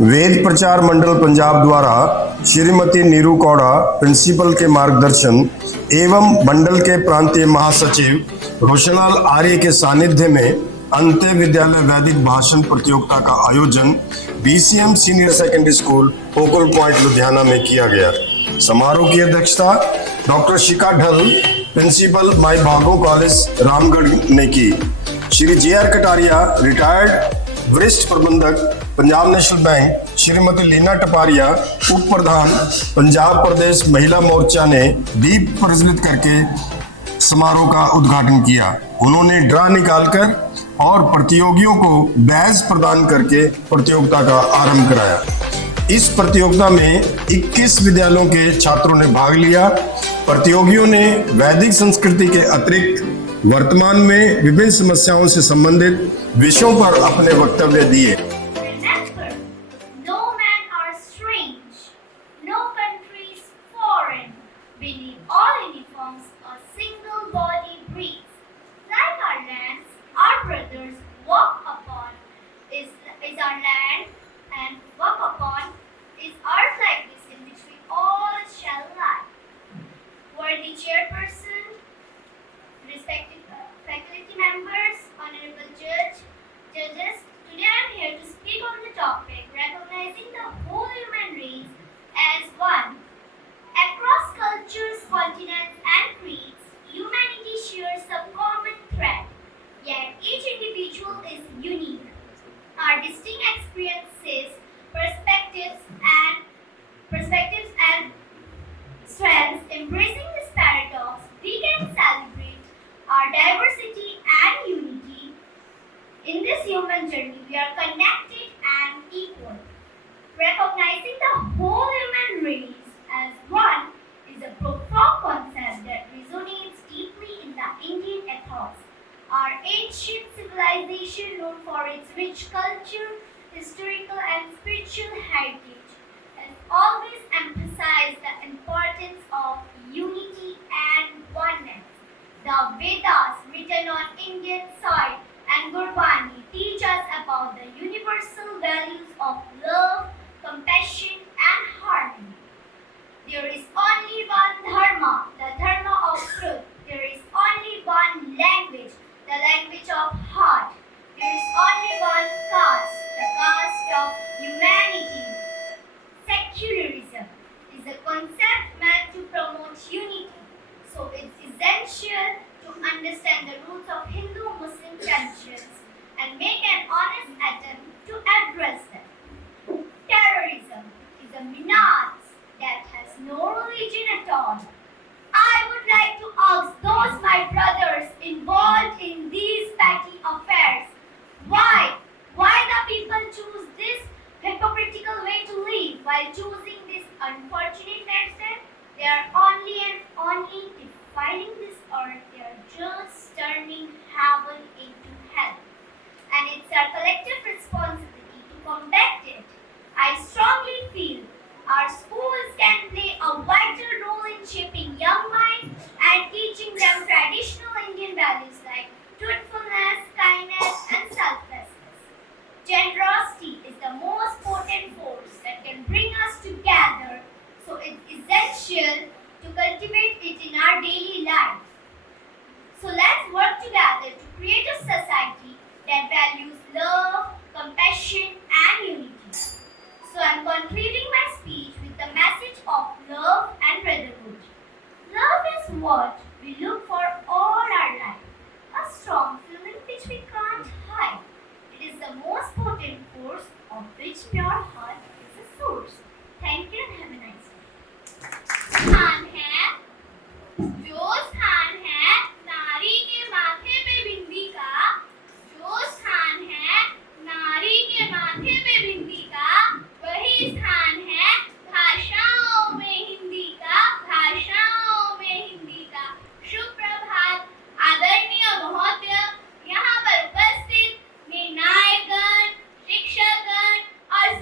वेद प्रचार मंडल पंजाब द्वारा श्रीमती नीरू कौड़ा प्रिंसिपल के मार्गदर्शन एवं मंडल के प्रांतीय महासचिव रोशनलाल आर्य के सानिध्य में अंत्य विद्यालय वैदिक भाषण प्रतियोगिता का आयोजन BCM senior secondary school focal point Ludhiana में किया गया। समारोह की अध्यक्षता डॉक्टर शिखा ढल प्रिंसिपल माई भागो कॉलेज रामगढ़ ने की। श्री जे.आर. कटारिया रिटायर्ड वरिष्ठ प्रबंधक पंजाब नेशनल बैंक श्रीमती लीना टपारिया उप प्रधान पंजाब प्रदेश महिला मोर्चा ने दीप प्रज्वलित करके समारोह का उद्घाटन किया। उन्होंने ड्रा निकालकर और प्रतियोगियों को बैज प्रदान करके प्रतियोगिता का आरंभ कराया। इस प्रतियोगिता में 21 विद्यालयों के छात्रों ने भाग लिया। प्रतियोगियों ने वैदिक संस्कृति के अतिरिक्त वर्तमान में विभिन्न समस्याओं से संबंधित विषयों पर अपने वक्तव्य दिए। Chairperson, respected faculty members, honorable judges, today I am here to speak on the topic recognizing the whole human race as one. Across cultures, continents and creeds, humanity shares a common thread, yet each individual is unique. Our distinct experiences, perspectives and strengths, embracing this paradox, we can celebrate our diversity and unity. In this human journey, we are connected and equal. Recognizing the whole human race as one is a profound concept that resonates deeply in the Indian ethos. Our ancient civilization, known for its rich culture, historical and spiritual heritage, has always emphasized the importance of unity and oneness. The Vedas, written on Indian soil, and Gurbani teach us about the universal values of love, compassion, and harmony. There is only one dharma, the dharma of truth. There is only one language, the language of heart. There is only one caste, the caste of humanity. Secularism is a concept meant to promote unity, so it's essential to understand the roots of Hindu-Muslim tensions and make an honest attempt to address them. Terrorism is a menace that has no religion at all. I would like to ask those my brothers involved in these petty affairs, why the people choose this hypocritical way to live while choosing this unfortunate lifestyle? They are only defiling this earth. They are just turning heaven into hell. And it's our collective responsibility to combat it. I strongly feel our schools can play a vital role in shaping young minds and teaching them traditional Indian values like truthfulness, kindness, and selflessness. Generosity is the most potent force that can bring us together, so it's essential to cultivate it in our daily life. So let's work together to create a society that values love, compassion, and unity. So I'm concluding my speech with the message of love and brotherhood. Love is what we look for all our life, a strong feeling which we can't hide. It is the most potent force of which pure heart is a source. Thank you and have a nice day. स्थान है जो स्थान है नारी के माथे पे बिंदी का, जो स्थान है नारी के माथे पे बिंदी का, वही स्थान है भाषाओं में हिंदी का, भाषाओं में हिंदी का। शुभ प्रभात आदरणीय महोदय, यहाँ पर उपस्थित निर्णायकगण, शिक्षकगण और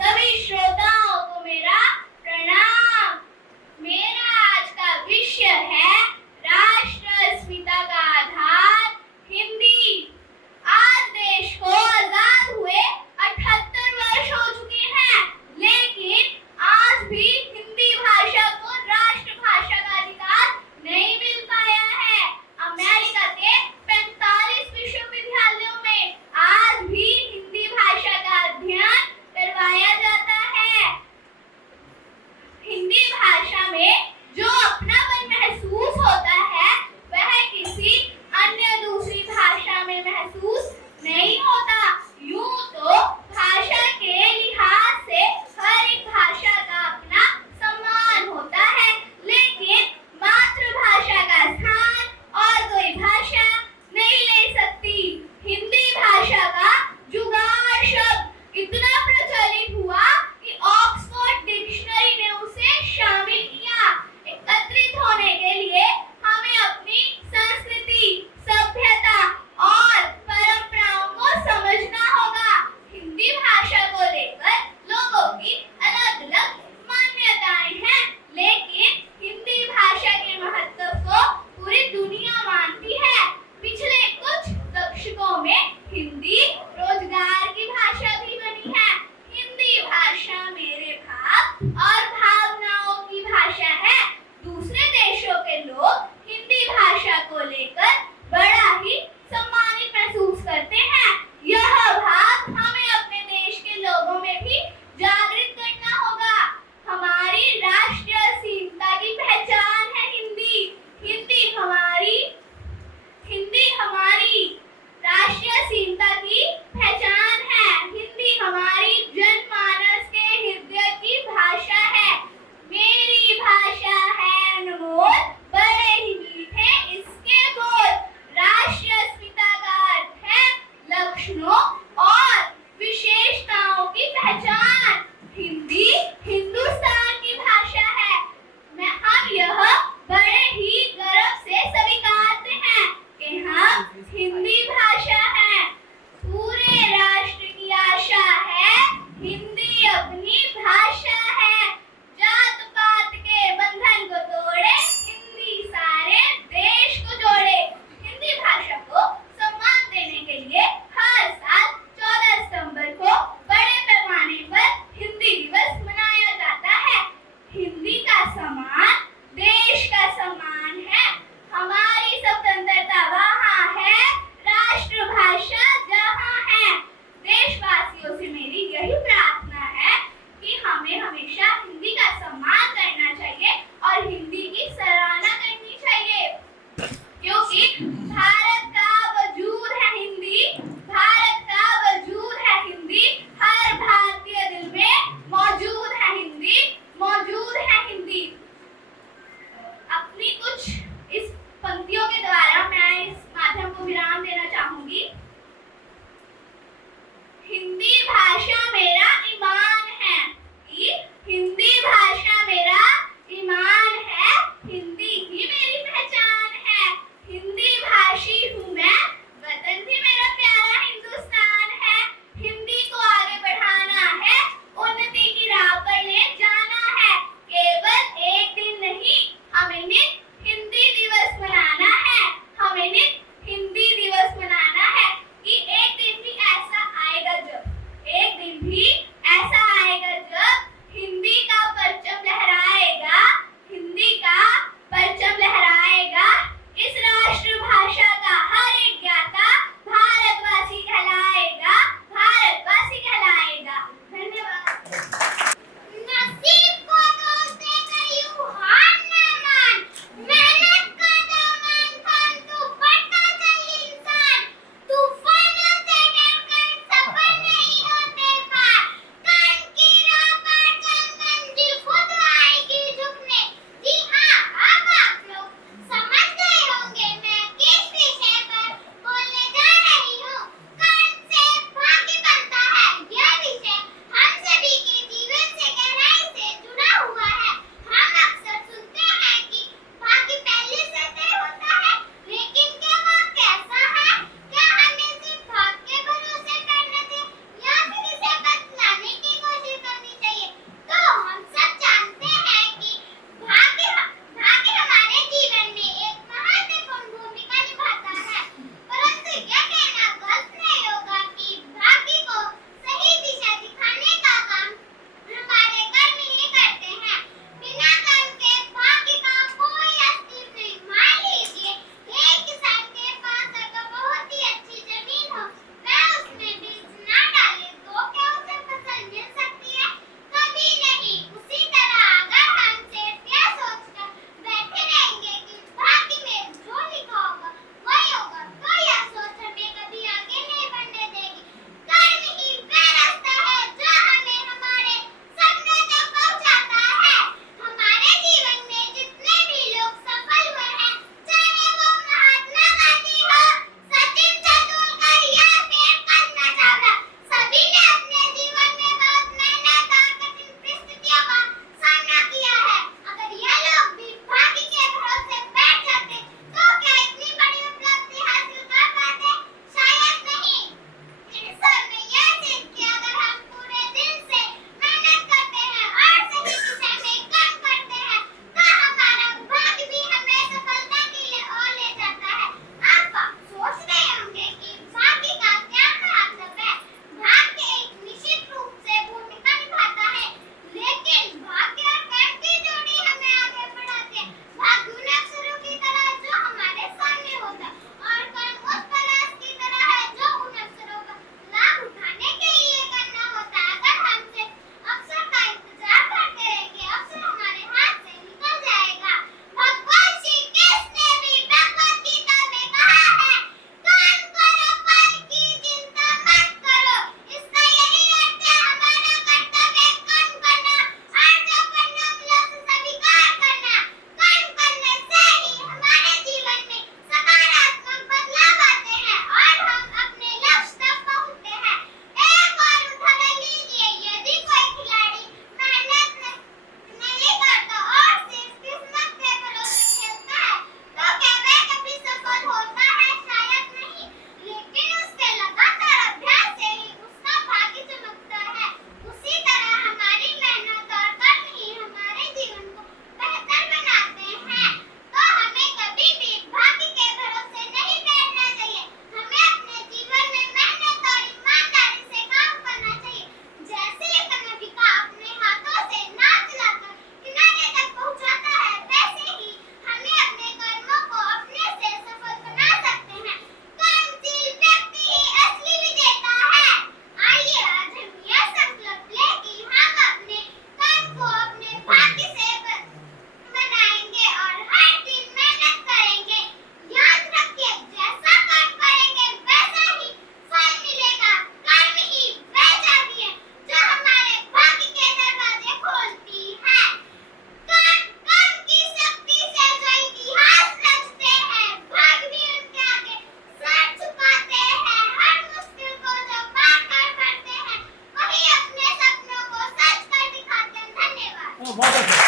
बहुत अच्छा।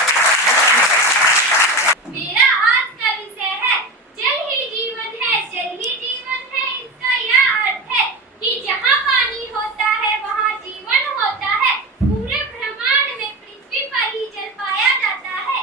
मेरा आज का विषय है जल ही जीवन है, जल ही जीवन है। इसका यह अर्थ है कि जहाँ पानी होता है वहाँ जीवन होता है। पूरे ब्रह्मांड में पृथ्वी पर ही जल पाया जाता है।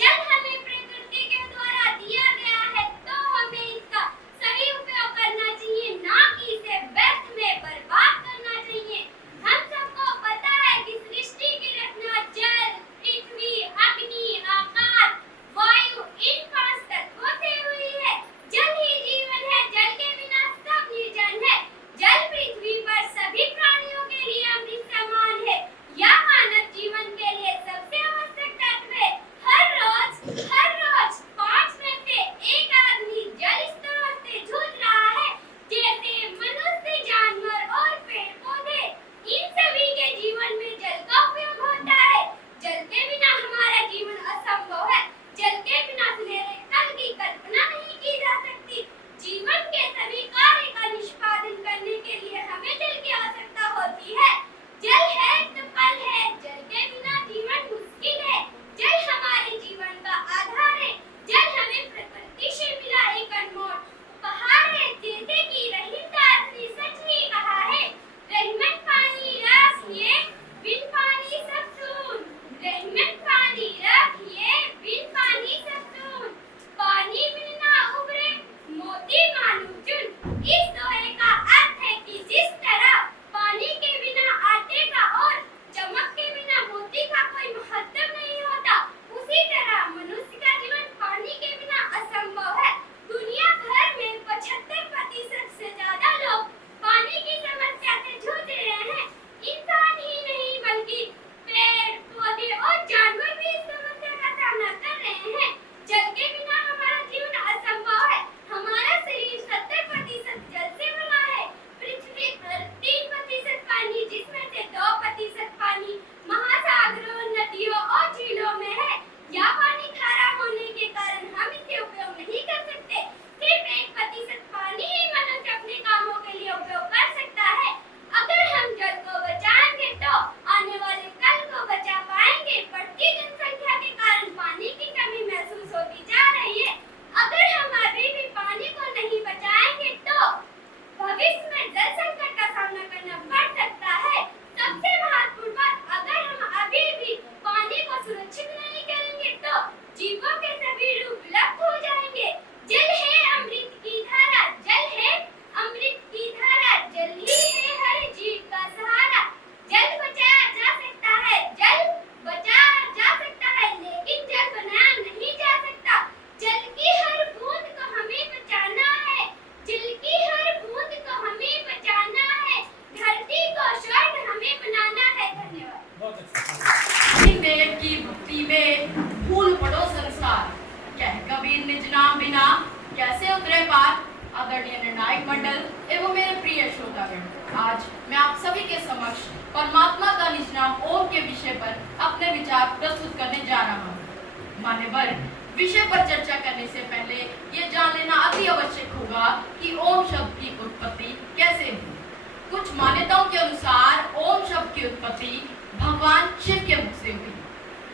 जल हमें प्रकृति के द्वारा दिया गया है, तो हमें इसका सही उपयोग करना चाहिए, ना कि इसे व्यर्थ में बर्बाद करना चाहिए। हम सबको पता है कि सृष्टि की रचना जल, पृथ्वी, अग्नि, आकाश, वायु इन 5 तत्वों से हुई है। जल ही जीवन है, जल के बिना सब निर्जल है। जल पृथ्वी पर सभी प्राणियों के लिए अमृत समान है। यह मानव जीवन के लिए सबसे आवश्यक तत्व है। हर रोज 5 में से एक आदमी जल स्तरों से जूझ रहा है, जैसे मनुष्य, जानवर और पेड़ पौधे। इन सभी के जीवन में जल का उपयोग होता है। जल के बिना हमारा जीवन असंभव है। जल के बिना सुनहरे कल की कल्पना नहीं की जा सकती। जीवन के सभी कार्य का निष्पादन करने के लिए हमें जल की आवश्यकता होती है। जल है तो कल है, जल के बिना जीवन मुश्किल है। जल हमारे जीवन का आधार है। जल हमें प्रकृति से मिला एक अनमोल उपहार है। जैसे कि रहीमदास ने सच ही कहा है, रहीमन पानी रखिए बिन पानी सब सून। रहीमन पानी रखिए बिन पानी सब सून। पानी बिन ना उभरे मोती मानो चुन। इस दोहे का अर्थ है कि जिस तरह पानी के बिना आटे का और चमक के बिना मोती का कोई महत्व नहीं होता, उसी तरह मनुष्य का जीवन पानी के बिना असंभव है। दुनिया भर में 75% से ज्यादा लोग पानी की समस्या से जूझ रहे हैं। इंसान ही नहीं बल्कि पेड़ पौधे और जानवर भी इस समस्या का सामना कर रहे हैं। जल के बिना हमारा जीवन असंभव है। हमारा शरीर 70% जल से बना है। पृथ्वी पर 3% पानी, जिसमें से 2% पानी महासागरों, नदियों और झीलों में है। यह पानी खारा होने के कारण हम इसे उपयोग नहीं कर सकते। सिर्फ 1% पानी ही मनुष्य अपने कामों के लिए उपयोग कर सकता है। अगर हम जल को बचाएंगे तो आने वाले कल को बचा पाएंगे। बढ़ती जनसंख्या के कारण पानी की कमी महसूस होती जा रही है। अगर हम अभी भी पानी को नहीं बचाएंगे तो भविष्य में जल संकट का सामना करना पड़ सकता है। सबसे महत्वपूर्ण बात, अगर हम अभी भी पानी को सुरक्षित नहीं करेंगे तो जीवों के सभी रूप विलुप्त हो जाएंगे। जल है अमृत की धारा, जल है अमृत की धारा। जल ही है हर जीव का सहारा। जल बचाया जा सकता है, जल बचाया जा सकता है, लेकिन जल बनाया नहीं जा सकता। जल की हर बूंद को हमें बचाना है। जल की हर बूंद को हमें बचाना है। धरती को स्वर्ग हमें बनाना है। धन्यवाद। बहुत अच्छा। देव की भक्ति में फूल पड़ो संसार, कह कबीर निज नाम बिना कैसे उतरे पार। आदरणीय निर्णायक मंडल एवं मेरे प्रिय श्रोतागण, आज मैं आप सभी के समक्ष परमात्मा का निज नाम ओम के विषय पर अपने विचार प्रस्तुत करने जा रहा हूँ। मान्यवर, विषय पर चर्चा करने से पहले ये जान लेना अति आवश्यक होगा कि ओम शब्द की उत्पत्ति कैसे हुई। कुछ मान्यताओं के अनुसार ओम शब्द की उत्पत्ति भगवान शिव के मुख से हुई।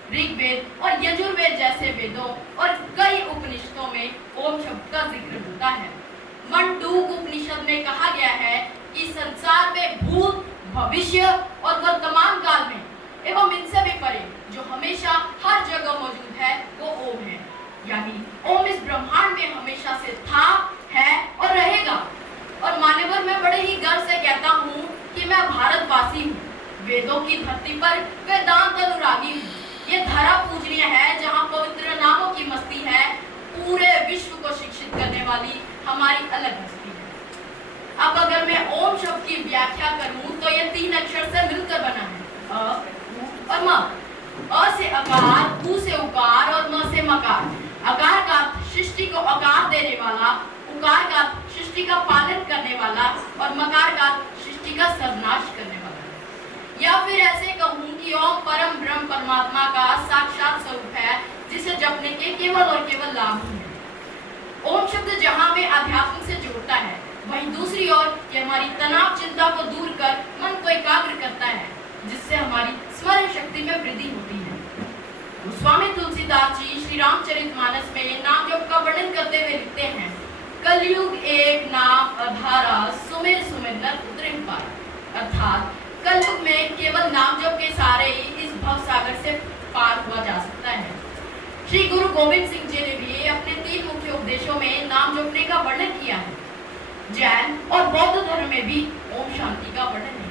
ऋग्वेद और यजुर्वेद जैसे वेदों और कई उपनिषदों में ओम शब्द का जिक्र होता है। मंडूक उपनिषद में कहा गया है कि संसार में भूत, भविष्य और वर्तमान काल में एवं इनसे भी परे जो हमेशा हर जगह मौजूद है वो ओम है। यानी ओम इस ब्रह्मांड में हमेशा से था, है और रहेगा। और मान्यवर, मैं बड़े ही गर्व से कहता हूँ कि मैं भारतवासी हूँ। वेदों की धरती पर वेदांत अनुरागी हूँ। ये धरा पूजनीय है जहाँ पवित्र नामों की मस्ती है। पूरे विश्व को शिक्षित करने वाली हमारी अलग हस्ती है। अब अगर मैं ओम शब्द की व्याख्या करूं तो ये 3 अक्षर से मिलकर बना है, अ, उ और म। अ से अकार, उ से उकार और म से मकार। अकार का सृष्टि को आकार देने वाला, उकार का सृष्टि का पालन करने वाला और मकार का सृष्टि का सर्वनाश करने वाला। या फिर ऐसे कहूं कि ओम परम ब्रह्म परमात्मा का साक्षात स्वरूप है, जिसे जपने के केवल और केवल लाभ हैं। ओम शब्द जहां में अध्यात्म से जोड़ता है, वहीं दूसरी ओर ये हमारी तनाव चिंता को दूर कर मन को एकाग्र करता है, जिससे हमारी स्मरण शक्ति में वृद्धि होती है। स्वामी तुलसीदास जी श्री रामचरितमानस में नाम जप का वर्णन करते हुए लिखते हैं, कलयुग एक नाम अधारा सुमिर सुमिर नर उतरे पार। अर्थात कलयुग में केवल नाम जप के सहारे ही इस भव सागर से पार हुआ जा सकता है। श्री गुरु गोविंद सिंह जी ने भी अपने 3 मुख्य उपदेशों में नाम जपने का वर्णन किया है। जैन और बौद्ध धर्म में भी ओम शांति का वर्णन है।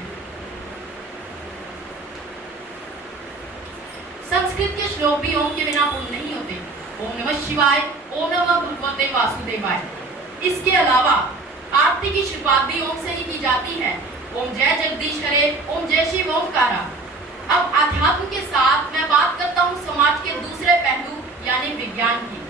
संस्कृत के श्लोक भी ओम के बिना पूर्ण नहीं होते। ओम नमः शिवाय, ओम नमः भगवते वासुदेवाय। इसके अलावा आरती की शुरुआत भी ओम से ही की जाती है। ओम जय जगदीश हरे, ओम जय शिव ओमकारा। अब अध्यात्म के साथ मैं बात करता हूँ समाज के दूसरे पहलू यानी विज्ञान की।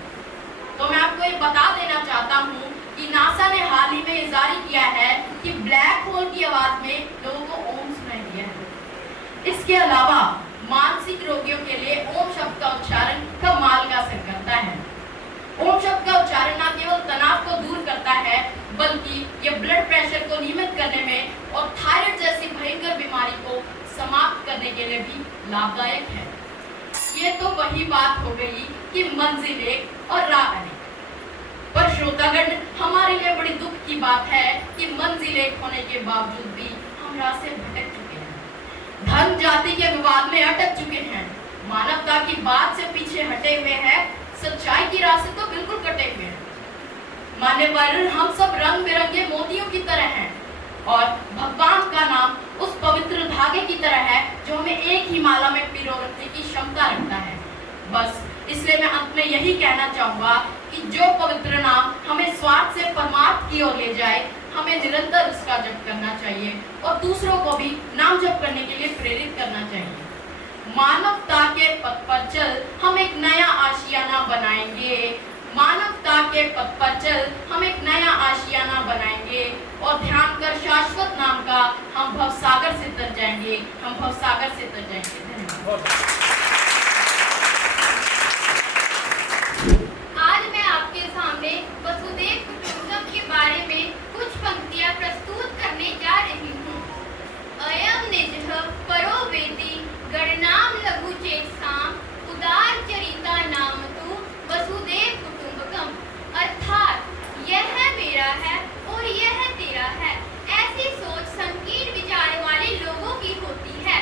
तो मैं आपको ये बता देना चाहता हूँ कि नासा ने हाल ही में ये जारी किया है कि ब्लैक होल की आवाज में लोगों को ओम सुनाई दिया है। इसके अलावा मानसिक रोगियों के लिए ओम शब्द का उच्चारण कमाल का असर करता है। ओम शब्द का उच्चारण न केवल तनाव को दूर करता है, बल्कि यह ब्लड प्रेशर को नियमित करने में और थायराइड जैसी भयंकर बीमारी को समाप्त करने के लिए भी लाभदायक है। ये तो वही बात हो गई कि मंजिल एक और राह अनेक। पर श्रोतागण, हमारे लिए बड़ी दुख की बात है कि मंजिल एक होने के बावजूद भी हम राह से भटक चुके हैं। धर्म जाति के विवाद में अटक चुके हैं, मानवता की बात से पीछे हटे हुए हैं, सच्चाई की राह से तो बिल्कुल कटे हुए हैं। मान्यवर, हम सब रंग बिरंगे मोतियों की तरह हैं और भगवान का नाम उस पवित्र धागे की तरह है जो हमें एक ही माला में पिरो रखने की क्षमता रखता है। बस इसलिए मैं अंत में यही कहना चाहूंगा कि जो पवित्र नाम हमें स्वार्थ से परमार्थ की ओर ले जाए, हमें निरंतर उसका जप करना चाहिए और दूसरों को भी नाम जप करने के लिए प्रेरित करना चाहिए। मानवता के पथ पर चल हम एक नया आशियाना बनाएंगे। मानवता के पथ पर चल हम एक नया आशियाना बनाएंगे और ध्यान कर शाश्वत नाम का हम भवसागर से तर जाएंगे। हम भवसागर से तर जाएंगे। धन्यवाद। आज मैं आपके सामने वसुदेव कुटुंबकम के बारे में कुछ पंक्तियां प्रस्तुत करने जा रही हूँ। अयम निजः परो वेति गणनाम लघु चेतसाम उदार चरिता नाम तु वसुदेव कुटुंबकम। अर्थात यह मेरा है और यह तेरा है। ऐसी सोच संकीर्ण विचार वाले लोगों की होती है।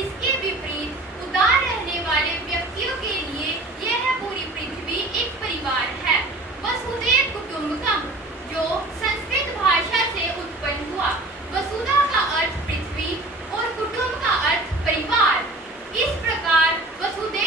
इसके विपरीत उदार रहने वाले व्यक्तियों के लिए यह पूरी पृथ्वी एक परिवार है। वसुदेव कुटुंबकम जो संस्कृत भाषा से उत्पन्न हुआ। वसुधा का अर्थ पृथ्वी और कुटुंब का अर्थ परिवार। इस प्रकार वसुदेव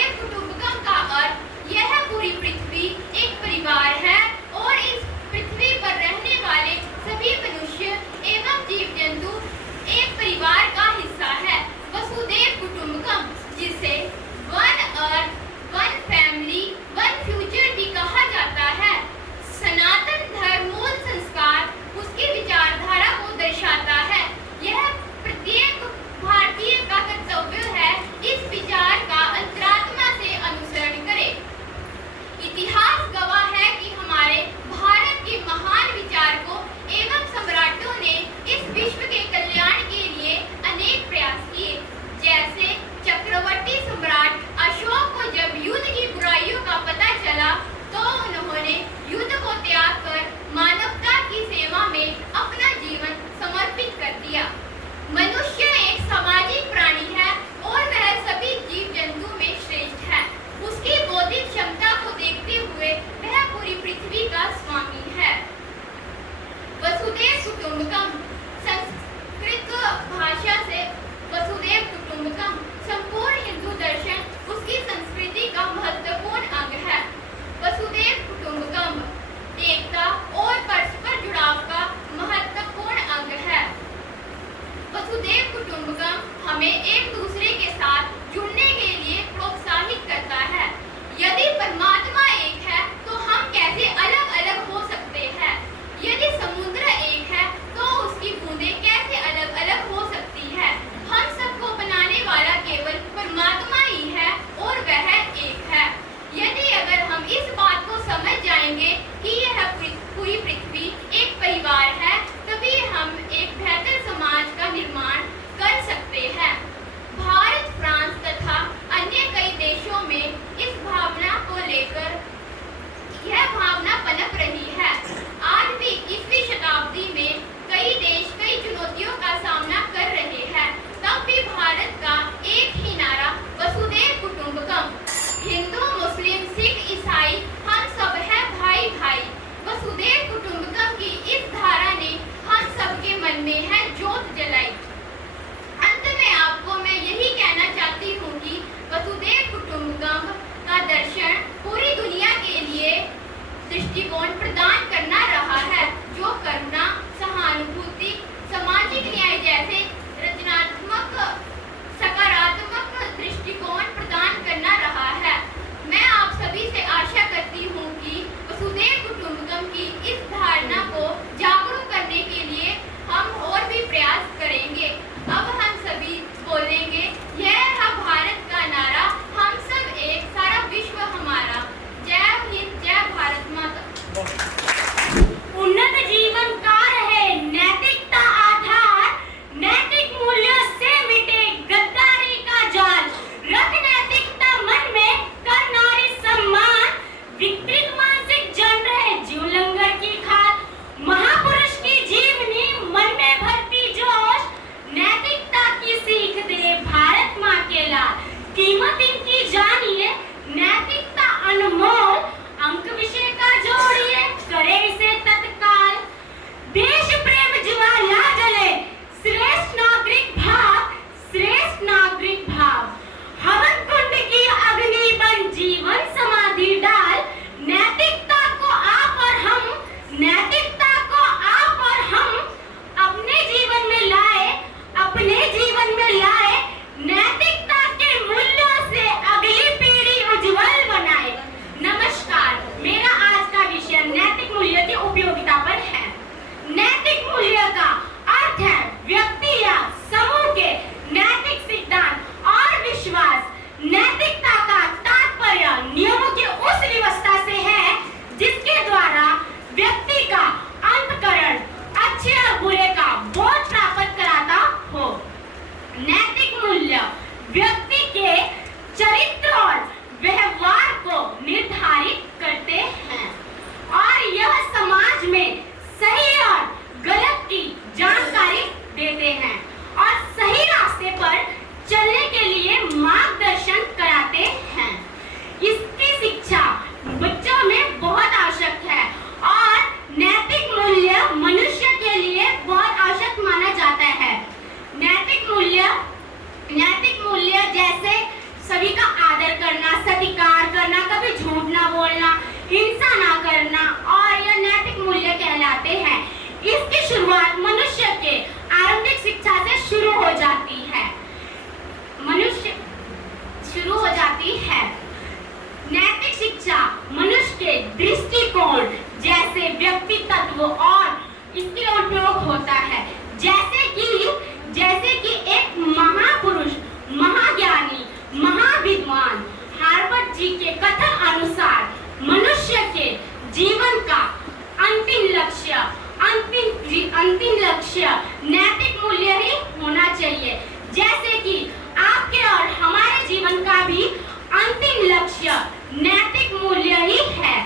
चरित्र और व्यवहार को निर्धारित करते हैं और यह समाज में सही और गलत की जानकारी देते हैं और सही रास्ते पर चलने के लिए मार्गदर्शन कराते हैं। इसकी शिक्षा बच्चों में बहुत आवश्यक है और नैतिक मूल्य मनुष्य के लिए बहुत आवश्यक माना जाता है। नैतिक मूल्य जैसे सभी का आदर करना, सत्कार करना, कभी झूठ ना बोलना, हिंसा ना करना और यह नैतिक मूल्य कहलाते हैं। इसकी शुरुआत मनुष्य के आरंभिक शिक्षा से शुरू हो जाती है। नैतिक शिक्षा मनुष्य के दृष्टिकोण जैसे व्यक्तित्व और इसके उपयोग होता है। जैसे कि एक महापुरुष, महाज्ञानी, महाविद्वान हार्वर्ड जी के कथन अनुसार मनुष्य के जीवन का अंतिम लक्ष्य नैतिक मूल्य ही होना चाहिए। जैसे कि आपके और हमारे जीवन का भी अंतिम लक्ष्य नैतिक मूल्य ही है।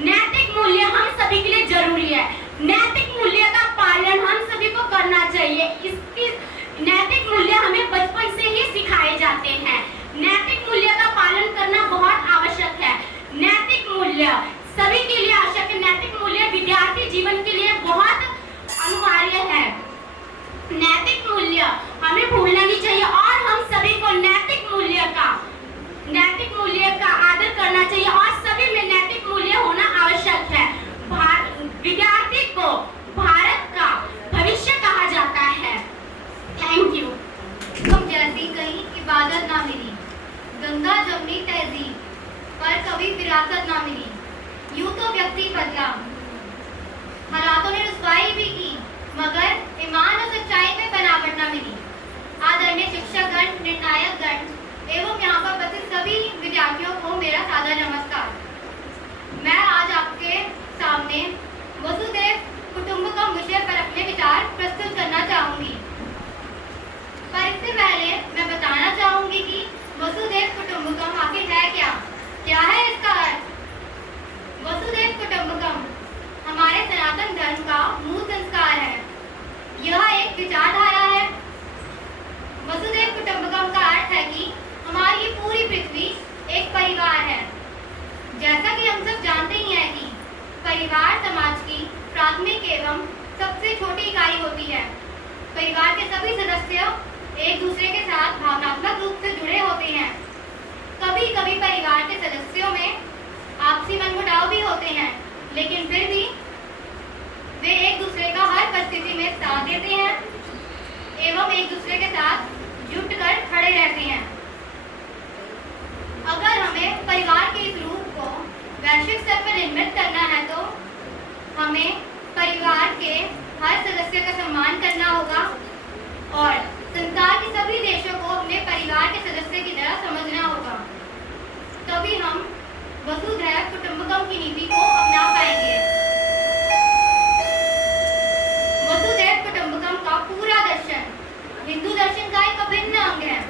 नैतिक मूल्य हम सभी के लिए जरूरी है। नैतिक मूल्य का पालन हम सभी को करना चाहिए। इसकी नैतिक मूल्य हमें बचपन से ही सिखाए जाते हैं। नैतिक मूल्य का पालन करना बहुत आवश्यक है। नैतिक मूल्य सभी के लिए आवश्यक है। नैतिक मूल्य विद्यार्थी जीवन के लिए बहुत अनिवार्य है। नैतिक मूल्य हमें भूलना नहीं चाहिए और हम सभी को नैतिक मूल्य का आदर करना चाहिए और सभी में नैतिक मूल्य होना आवश्यक है। विद्यार्थी को भारत का भविष्य कहा जाता है। Thank you. तुम जैसी कहीं इबादत ना मिली, गंगा जमनी तहजीब पर कभी विरासत ना मिली। यूं तो व्यक्ति बदला, हालातों ने रुसवाई भी की, मगर ईमान और सच्चाई में बनावट ना मिली। आदरणीय शिक्षकगण, निर्णायकगण एवं यहाँ पर उपस्थित सभी विद्यार्थियों को मेरा सादर नमस्कार। मैं आज आपके सामने वसुधैव कुटुंबकम विषय पर अपने विचार प्रस्तुत करना चाहूंगी। पर इससे पहले मैं बताना चाहूंगी कि वसुधैव कुटुंबकम आखिर है क्या? क्या है इसका अर्थ? वसुधैव कुटुंबकम हमारे सनातन धर्म का मूल संस्कार है। यह एक विचारधारा है। वसुधैव कुटुंबकम का अर्थ है कि हमारी ये पूरी पृथ्वी एक परिवार है। जैसा कि हम सब जानते ही हैं कि परिवार समाज की प्राथमिक एवं सबसे छोटी इकाई होती है। परिवार के सभी सदस्य एक दूसरे के साथ भावनात्मक रूप से जुड़े होते हैं। कभी कभी परिवार के सदस्यों में आपसी मनमुटाव भी होते हैं, लेकिन फिर भी वे एक दूसरे का हर परिस्थिति में साथ देते हैं एवं एक दूसरे के साथ जुटकर खड़े रहते हैं। अगर हमें परिवार के इस रूप को वैश्विक स्तर पर निर्मित करना है तो हमें परिवार के हर सदस्य का सम्मान करना होगा और संसार के सभी देशों को अपने परिवार के सदस्य की तरह समझना होगा। तभी हम वसुधैव कुटुंबकम की नीति को अपना पाएंगे। वसुधैव कुटुंबकम का पूरा दर्शन हिंदू दर्शन का एक अभिन्न अंग है।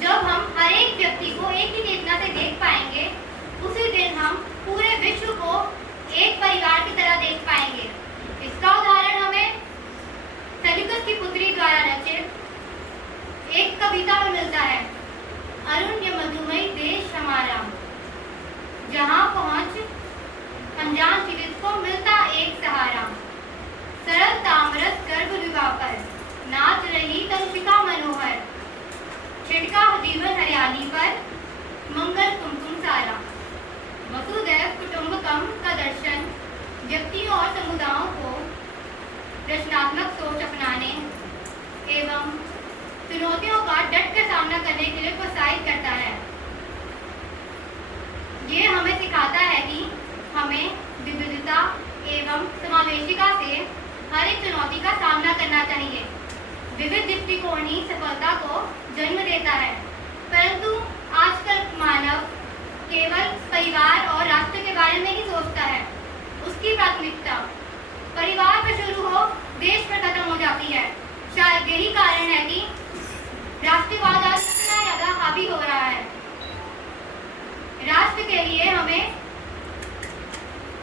जब हम हर एक व्यक्ति को एक ही चेतना से देख पाएंगे, उसी दिन हम पूरे विश्व को एक परिवार की तरह देख पाएंगे। इसका उदाहरण हमें सेल्यूकस की पुत्री द्वारा रचित एक कविता में मिलता है। अरुण्य मधुमय देश हमारा, जहाँ पहुँच अनजान शिविर को मिलता एक सहारा। सरल तामरस गर्भ विवाह पर नाच रही तंशिका मनोहर, छिटका जीवन हरियाली पर मंगल कुमकुम सारा। वसुधैव कुटुंबकम का दर्शन व्यक्तियों और समुदायों को रचनात्मक सोच अपनाने एवं चुनौतियों का डट कर सामना करने के लिए प्रोत्साहित करता है। ये हमें सिखाता है कि हमें विविधता एवं समावेशिता से हर एक चुनौती का सामना करना चाहिए। विविध दृष्टिकोण ही सफलता को जन्म देता है। परंतु आजकल मानव केवल परिवार और राष्ट्र के बारे में ही सोचता है। उसकी प्राथमिकता परिवार पर शुरू हो देश पर खत्म हो जाती है। शायद यही कारण है कि राष्ट्रवाद आज इतना ज्यादा हावी हो रहा है। के लिए हमें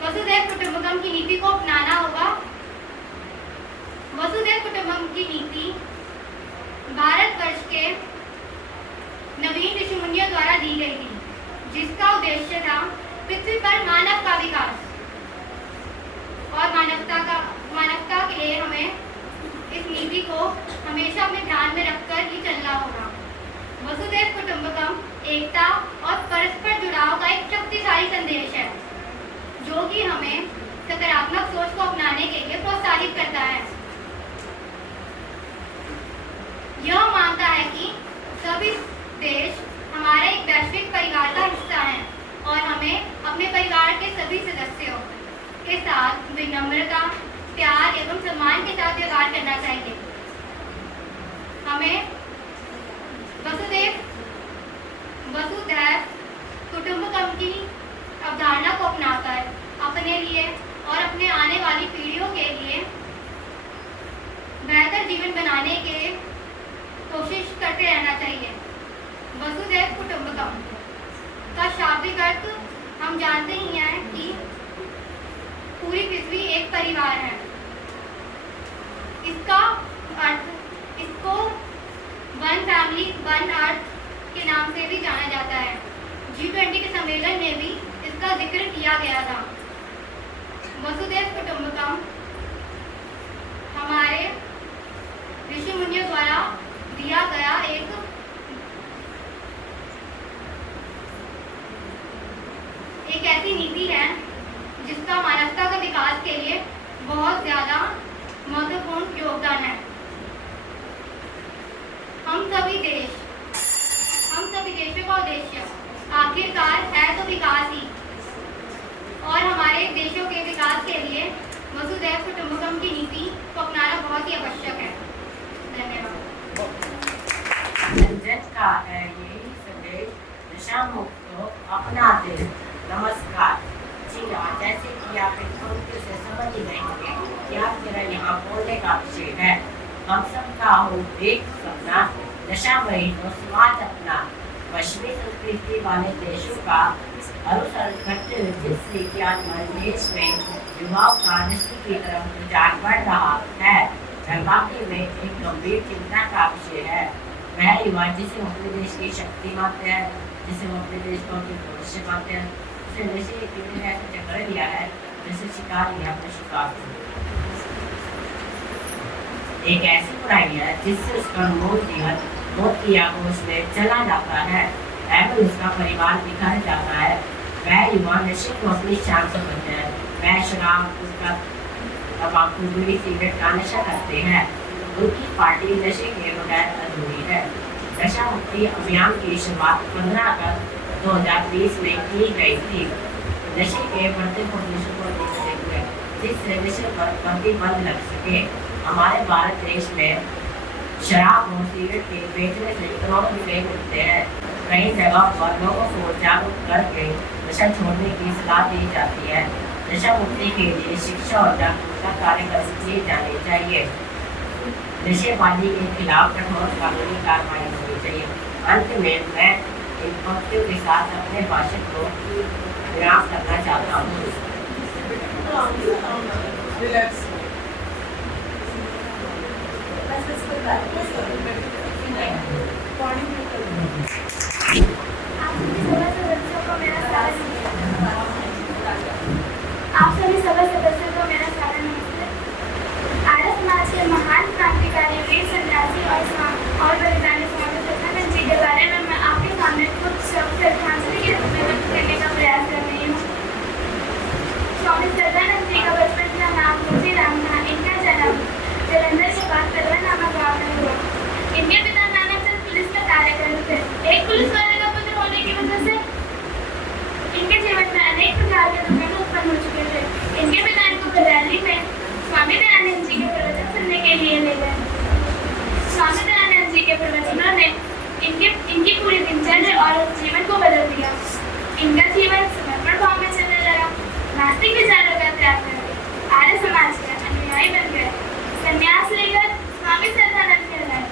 वसुधैव कुटुंबकम की नीति को अपनाना होगा। वसुधैव कुटुंबकम की नीति भारतवर्ष के नवीन ऋषि मुनियों द्वारा दी गई थी, जिसका उद्देश्य था पृथ्वी पर मानव का विकास और मानवता के लिए हमें इस नीति को हमेशा अपने ध्यान में रखकर ही चलना होगा। वसुधैव कुटुंबकम एकता और परस्पर जुड़ाव का एक शक्तिशाली संदेश है, जो कि हमें सकारात्मक सोच को अपनाने के लिए प्रोत्साहित करता है। यह मानता है कि सभी देश हमारे एक वैश्विक परिवार का हिस्सा हैं और हमें अपने परिवार के सभी सदस्यों के साथ विनम्रता, प्यार एवं सम्मान के साथ व्यवहार करना चाहिए। हमें वसुधैव कुटुंबकम की अवधारणा को अपनाकर अपने लिए और अपने आने वाली पीढ़ियों के लिए बेहतर जीवन बनाने के कोशिश करते रहना चाहिए। वसुधैव कुटुंबकम का शाब्दिक अर्थ हम जानते ही हैं कि पूरी पृथ्वी एक परिवार है। इसको वन फैमिली वन अर्थ के नाम से भी जाना जाता है। G20 के सम्मेलन में भी इसका जिक्र किया गया था। वसुधैव कुटुंबकम हमारे ऋषि मुनियों द्वारा दिया गया एक ऐसी नीति है जिसका मानवता के विकास के लिए बहुत ज्यादा महत्वपूर्ण योगदान है। हम सभी देशों का उद्देश्य आखिरकार है तो विकास ही, और हमारे देशों के विकास के लिए वसुधैव कुटुंबकम की नीति को अपनाना बहुत ही आवश्यक है। धन्यवाद। जन का है यही संदेश, नशा मुक्त को अपना दे। नमस्कार जी हाँ, जैसे कि आप इस पंक्ति से समझ ही गए होंगे कि आप मेरा यहाँ बोलने का विषय है। हम सबका हो एक सपना, नशामयी तो समाज अपना। पश्चिमी संस्कृति वाले देशों का अनुसरण करते हुए जिससे कि आज हमारे देश में युवाओं का नशे की तरफ रुझान बढ़ रहा है, वह वाकई में एक गंभीर चिंता का विषय है। वह युवा जिसे हम अपने देश की शक्ति मानते हैं, जिसे हम अपने देश को भविष्य मानते हैं, उसे नशे की पीढ़ी ने ऐसे जकड़ लिया है जैसे शिकार लिया अपने शिकार को। एक ऐसी बुराई है जिससे उसका मूल जीवन मौत की आगोश में चला जाता है एवं उसका परिवार बिखर जाता है। वह युवा नशे को अपनी शान समझते हैं। वह शराब, गुटखा, तंबाकू, बीड़ी, सिगरेट का नशा करते हैं। उनकी पार्टी नशे के बगैर अधूरी है। नशा मुक्ति अभियान की शुरुआत 15 अगस्त 2020 में की गई थी। नशे के बढ़ते प्रदूषण को देखते हुए जिससे नशे पर प्रतिबंध लग सके, हमारे भारत देश में शराब और सिगरेट के बेचने से करोड़ों रुपए मिलते हैं। कई जगह पर लोगों को जागरूक करके नशा छोड़ने की सलाह दी जाती है। नशा मुक्ति के लिए शिक्षा और जागरूकता कार्यक्रम किए जाने चाहिए। नशेबाजी के खिलाफ कठोर कानूनी कार्रवाई होनी चाहिए। अंत में मैं इन पंक्तियों के साथ अपने भाषण को विराम करना चाहता हूँ। आप सभी सदस्यों को मेरा सादर नमस्ते। आर्य समाज के महान क्रांतिकारी वीर सन्यासी और बलिदानी स्वामी सत्यानंद जी के बारे में मैं आपके सामने कुछ शब्द श्रद्धांजलि के रूप में व्यक्त करने का प्रयास कर रही हूँ। स्वामी सत्यानंद जी का बचपन का नाम मोतीराम था। इनका जन्म जलंधर के पास कलवा नामक गाँव में हुआ। इनके पिता नानाचंद पुलिस में कार्य करते थे। एक पुलिस वाले का पुत्र होने की वजह से इनके जीवन में अनेक प्रकार के दुर्घटना उत्पन्न हो चुके थे। इनके पिता इनको बरेली में स्वामी दयानंद जी के प्रवचन सुनने के लिए ले गए। स्वामी दयानंद जी के प्रवचनों ने इनकी पूरी दिनचर्या और जीवन को बदल दिया। इनका जीवन समर्पण भाव में चलने लगा। नास्तिक विचारों का त्याग कर आर्य समाज के अनुयायी बन गए। संन्यास लेकर स्वामी सदानंद कहलाए।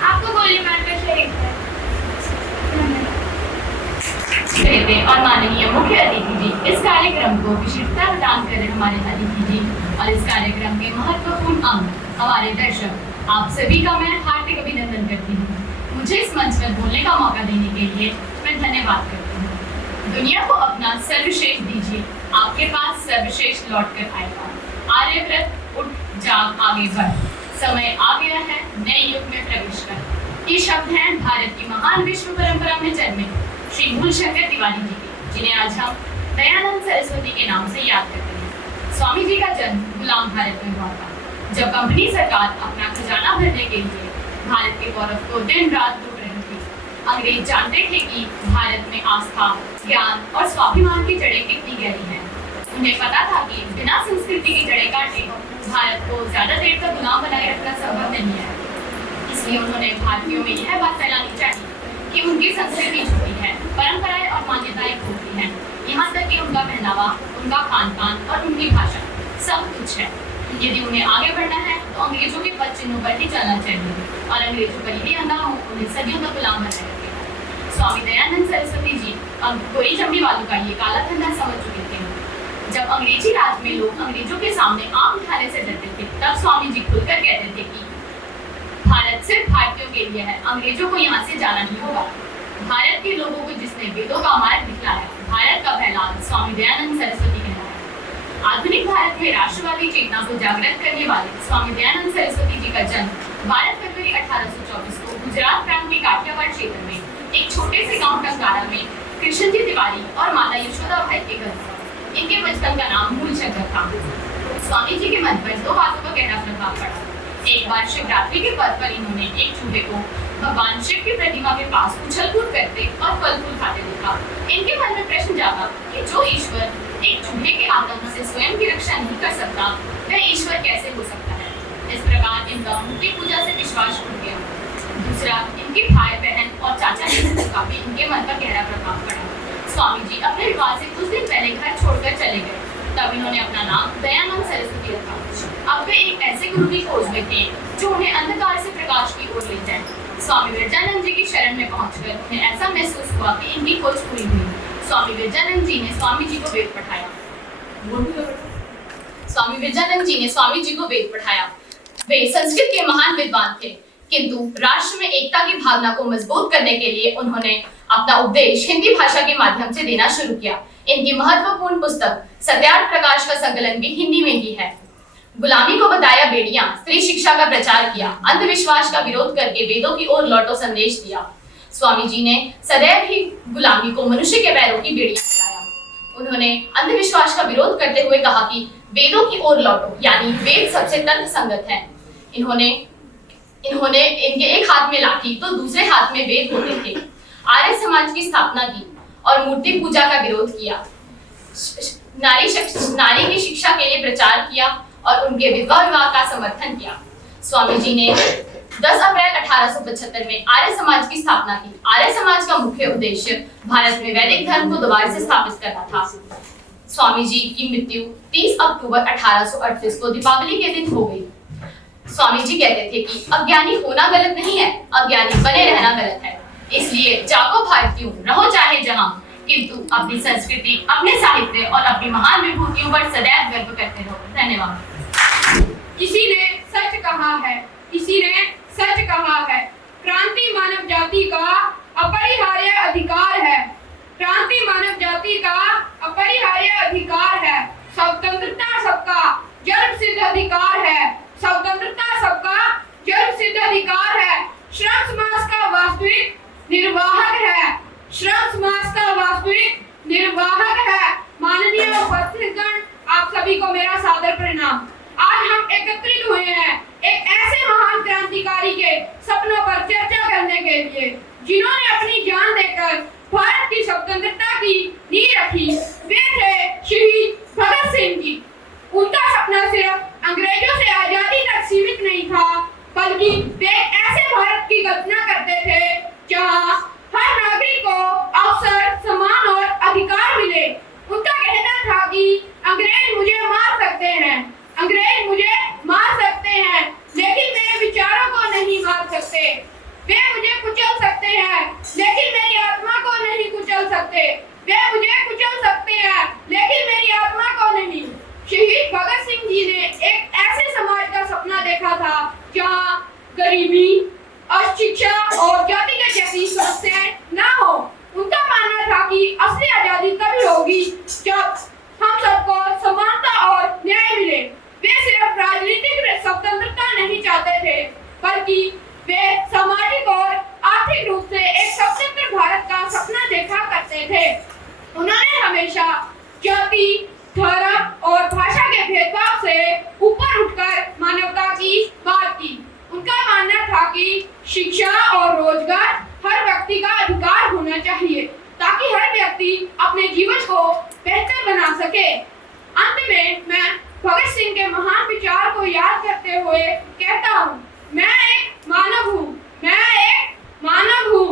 आपको गोली मारकर शहीद कर। और माननीय मुख्य अतिथि जी, इस कार्यक्रम को विशिष्टता प्रदान कर रहे हमारे अतिथि जी और इस कार्यक्रम के महत्वपूर्ण अंग हमारे दर्शक, आप सभी का मैं हार्दिक अभिनंदन करती हूँ। मुझे इस मंच पर बोलने का मौका देने के लिए मैं धन्यवाद करती हूँ। दुनिया को अपना सर्वश्रेष्ठ दीजिए, आपके पास सर्वश्रेष्ठ लौट कर आएगा। आर्यव्रत उठ जाग आगे बढ़, समय आ गया है नए युग में प्रवेश कर। ये शब्द हैं भारत की महान विश्व परंपरा में जन्मे श्री मूलशंकर तिवारी जी के, जिन्हें आज हम दयानंद सरस्वती के नाम से याद करते हैं। स्वामी जी का जन्म गुलाम भारत में हुआ था, जब कंपनी सरकार अपना खजाना भरने के लिए भारत के गौरव को दिन रात लूट रही थी। अंग्रेज जानते थे कि भारत में आस्था, ज्ञान और स्वाभिमान की जड़ें कितनी गहरी हैं। उन्हें पता था कि बिना संस्कृति की जड़ें काटे भारत को ज्यादा देर तक गुलाम बनाए रखना संभव नहीं है। इसलिए उन्होंने भारतीयों में यह बात फैलानी चाहिए कि उनकी संस्कृति छुपी है, परंपराएं और मान्यताएं खोखली हैं। यहाँ तक कि उनका पहनावा, उनका खान पान और उनकी भाषा सब कुछ है। यदि उन्हें आगे बढ़ना है तो अंग्रेजों के पद चिन्हों पर ही चलना चाहिए और अंग्रेजों पर यही अंधा हो उन्हें सदियों तक गुलाम बनाए रखेगा। स्वामी दयानंद सरस्वती जी गोरी चमड़ी वालों का ये काला धंधा समझ चुके थे। जब अंग्रेजी राज में लोग अंग्रेजों के सामने आंख उठाने से डरते थे, तब स्वामी जी खुलकर कहते थे कि भारत सिर्फ भारतीयों के लिए है, अंग्रेजों को यहाँ से जाना नहीं होगा। भारत के लोगों को जिसने वेदों का मार्ग दिखलाया, भारत का पहला स्वामी दयानंद सरस्वती कहलाया। आधुनिक भारत में राष्ट्रवादी चेतना को जागृत करने वाले स्वामी दयानंद सरस्वती जी का जन्म 12 फरवरी 1824 को गुजरात प्रांत के काठियावाड़ क्षेत्र में एक छोटे से गांव टंकारा में कृष्ण जी तिवारी और माता यशोदा भाई के घर हुआ। इनके बचपन का नाम मूलशंकर था। स्वामी जी के मन पर दो बातों का गहरा प्रभाव पड़ा। एक बार शिवरात्रि के पर्व पर इन्होंने एक चूहे को भगवान शिव की प्रतिमा के पास उछल कूद करते और फल फूल खाते देखा। इनके मन में प्रश्न जागा कि जो ईश्वर एक चूहे के आक्रमण से स्वयं की रक्षा नहीं कर सकता, वह ईश्वर कैसे हो सकता है। इस प्रकार इनका मूर्ति पूजा से विश्वास उठ गया। दूसरा, इनके भाई बहन और चाचा का भी इनके मन पर गहरा प्रभाव पड़ा। स्वामी जी अपने विवाह से कुछ दिन पहले घर छोड़कर चले गए, तब इन्होंने अपना नाम दयानंद सरस्वती रखा। अब वे एक ऐसे गुरु की खोज में थे जो उन्हें अंधकार से प्रकाश की ओर ले जाए। स्वामी विरजानंद जी की शरण में पहुंचकर उन्हें ऐसा महसूस हुआ कि इनकी खोज पूरी हुई। स्वामी विरजानंद जी ने स्वामी जी को वेद पढ़ाया। स्वामी विरजानंद जी ने स्वामी जी को वेद पढ़ाया। वे संस्कृत के महान विद्वान थे, किंतु राष्ट्र में एकता की भावना को मजबूत करने के लिए उन्होंने अपना उपदेश हिंदी भाषा के माध्यम से देना शुरू किया। इनकी महत्वपूर्ण पुस्तक सत्यार्थ प्रकाश का संकलन भी हिंदी में ही है। गुलामी को बताया बेड़ियां, स्त्री शिक्षा का प्रचार किया, अंधविश्वास का विरोध करके वेदों की ओर लौटो संदेश दिया। स्वामी जी ने सदैव ही गुलामी को मनुष्य के पैरों की बेड़ियां बताया। उन्होंने अंधविश्वास का विरोध करते हुए कहा कि वेदों की ओर लौटो, यानी वेद सबसे तर्क संगत है। इन्होंने इनके एक हाथ में लाठी तो दूसरे हाथ में वेद होते थे। आर्य समाज की स्थापना की और मूर्ति पूजा का विरोध किया। नारी की शिक्षा के लिए प्रचार किया और उनके विधवा विवाह का समर्थन किया। स्वामी जी ने 10 अप्रैल 1875 में आर्य समाज की स्थापना की। आर्य समाज का मुख्य उद्देश्य भारत में वैदिक धर्म को दोबारा से स्थापित करना था। स्वामी जी की मृत्यु 30 अक्टूबर 1838 को दीपावली के दिन हो गई। स्वामी जी कहते थे कि अज्ञानी होना गलत नहीं है, अज्ञानी बने रहना गलत है। इसलिए जागो भारतीयों, रहो चाहे जहां, किंतु अपनी संस्कृति, अपने साहित्य और अपनी महान विभूतियों पर सदैव गर्व करते रहो। धन्यवाद। किसी ने सच कहा है, किसी ने सच कहा है, क्रांति मानव जाति का अपरिहार्य अधिकार है। क्रांति मानव जाति का अपरिहार्य अधिकार है। स्वतंत्रता सबका जन्म सिद्ध अधिकार है। स्वतंत्रता सबका जन्म सिद्ध अधिकार है। श्रम समाज का वास्तविक निर्वाहक है। श्रम समाज का वास्तविक निर्वाहक है। माननीय उपस्थितगण, आप सभी को मेरा सादर प्रणाम। आज हम एकत्रित हुए हैं एक ऐसे महान क्रांतिकारी के सपनों पर चर्चा करने के लिए, जिन्होंने अपनी जान देकर भारत की स्वतंत्रता की नींव रखी। वे थे शहीद भगत सिंह जी। उनका सपना सिर्फ अंग्रेजों से आजादी तक सीमित नहीं था, बल्कि वे ऐसे भारत की कल्पना करते थे जहां हर नागरिक को अवसर, सम्मान और अधिकार मिले। उनका कहना था कि अंग्रेज मुझे मार सकते हैं, अंग्रेज मुझे मार सकते हैं, लेकिन मेरे विचारों को नहीं मार सकते। गरीबी, अशिक्षा और जातिगत जैसी समस्याएं ना हो। उनका मानना था कि असली आजादी तभी होगी जब हम सबको समानता और न्याय मिले। वे सिर्फ राजनीतिक स्वतंत्रता नहीं चाहते थे, बल्कि वे सामाजिक और आर्थिक रूप से एक स्वतंत्र भारत का सपना देखा करते थे। उन्होंने हमेशा जाति, धर्म और भाषा के भेदभाव से ऊपर उठकर मानवता की बात की। उनका मानना था कि शिक्षा और रोजगार हर व्यक्ति का अधिकार होना चाहिए, ताकि हर व्यक्ति अपने जीवन को बेहतर बना सके। अंत में मैं भगत सिंह के महान विचार को याद करते हुए कहता हूँ, मैं एक मानव हूँ, मैं एक मानव हूँ।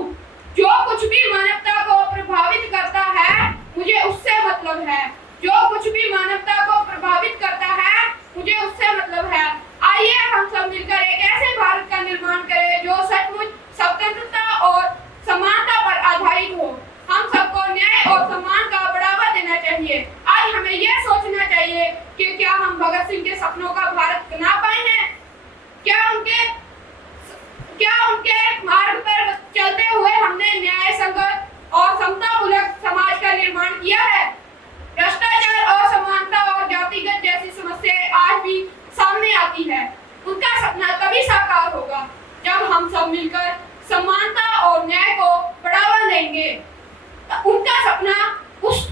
जो कुछ भी मानवता को प्रभावित करता है, मुझे उससे मतलब है। जो कुछ भी मानवता को प्रभावित करता है, मुझे उससे मतलब है। आइए हम सब मिलकर एक ऐसे भारत का निर्माण करें जो सचमुच स्वतंत्रता और समानता पर आधारित हो। हम सबको न्याय और सम्मान का बढ़ावा देना चाहिए। आज हमें यह सोचना चाहिए कि क्या हम भगत सिंह के सपनों का भारत बना पाए हैं? क्या उनके मार्ग पर चलते हुए हमने न्याय संगत और समतामूलक समाज का निर्माण किया है? भ्रष्टाचार, असमानता और जातिगत जैसी समस्याएं आज भी सामने आती है। उनका सपना तभी साकार होगा जब हम सब मिलकर समानता और न्याय को बढ़ावा देंगे। उनका सपना उस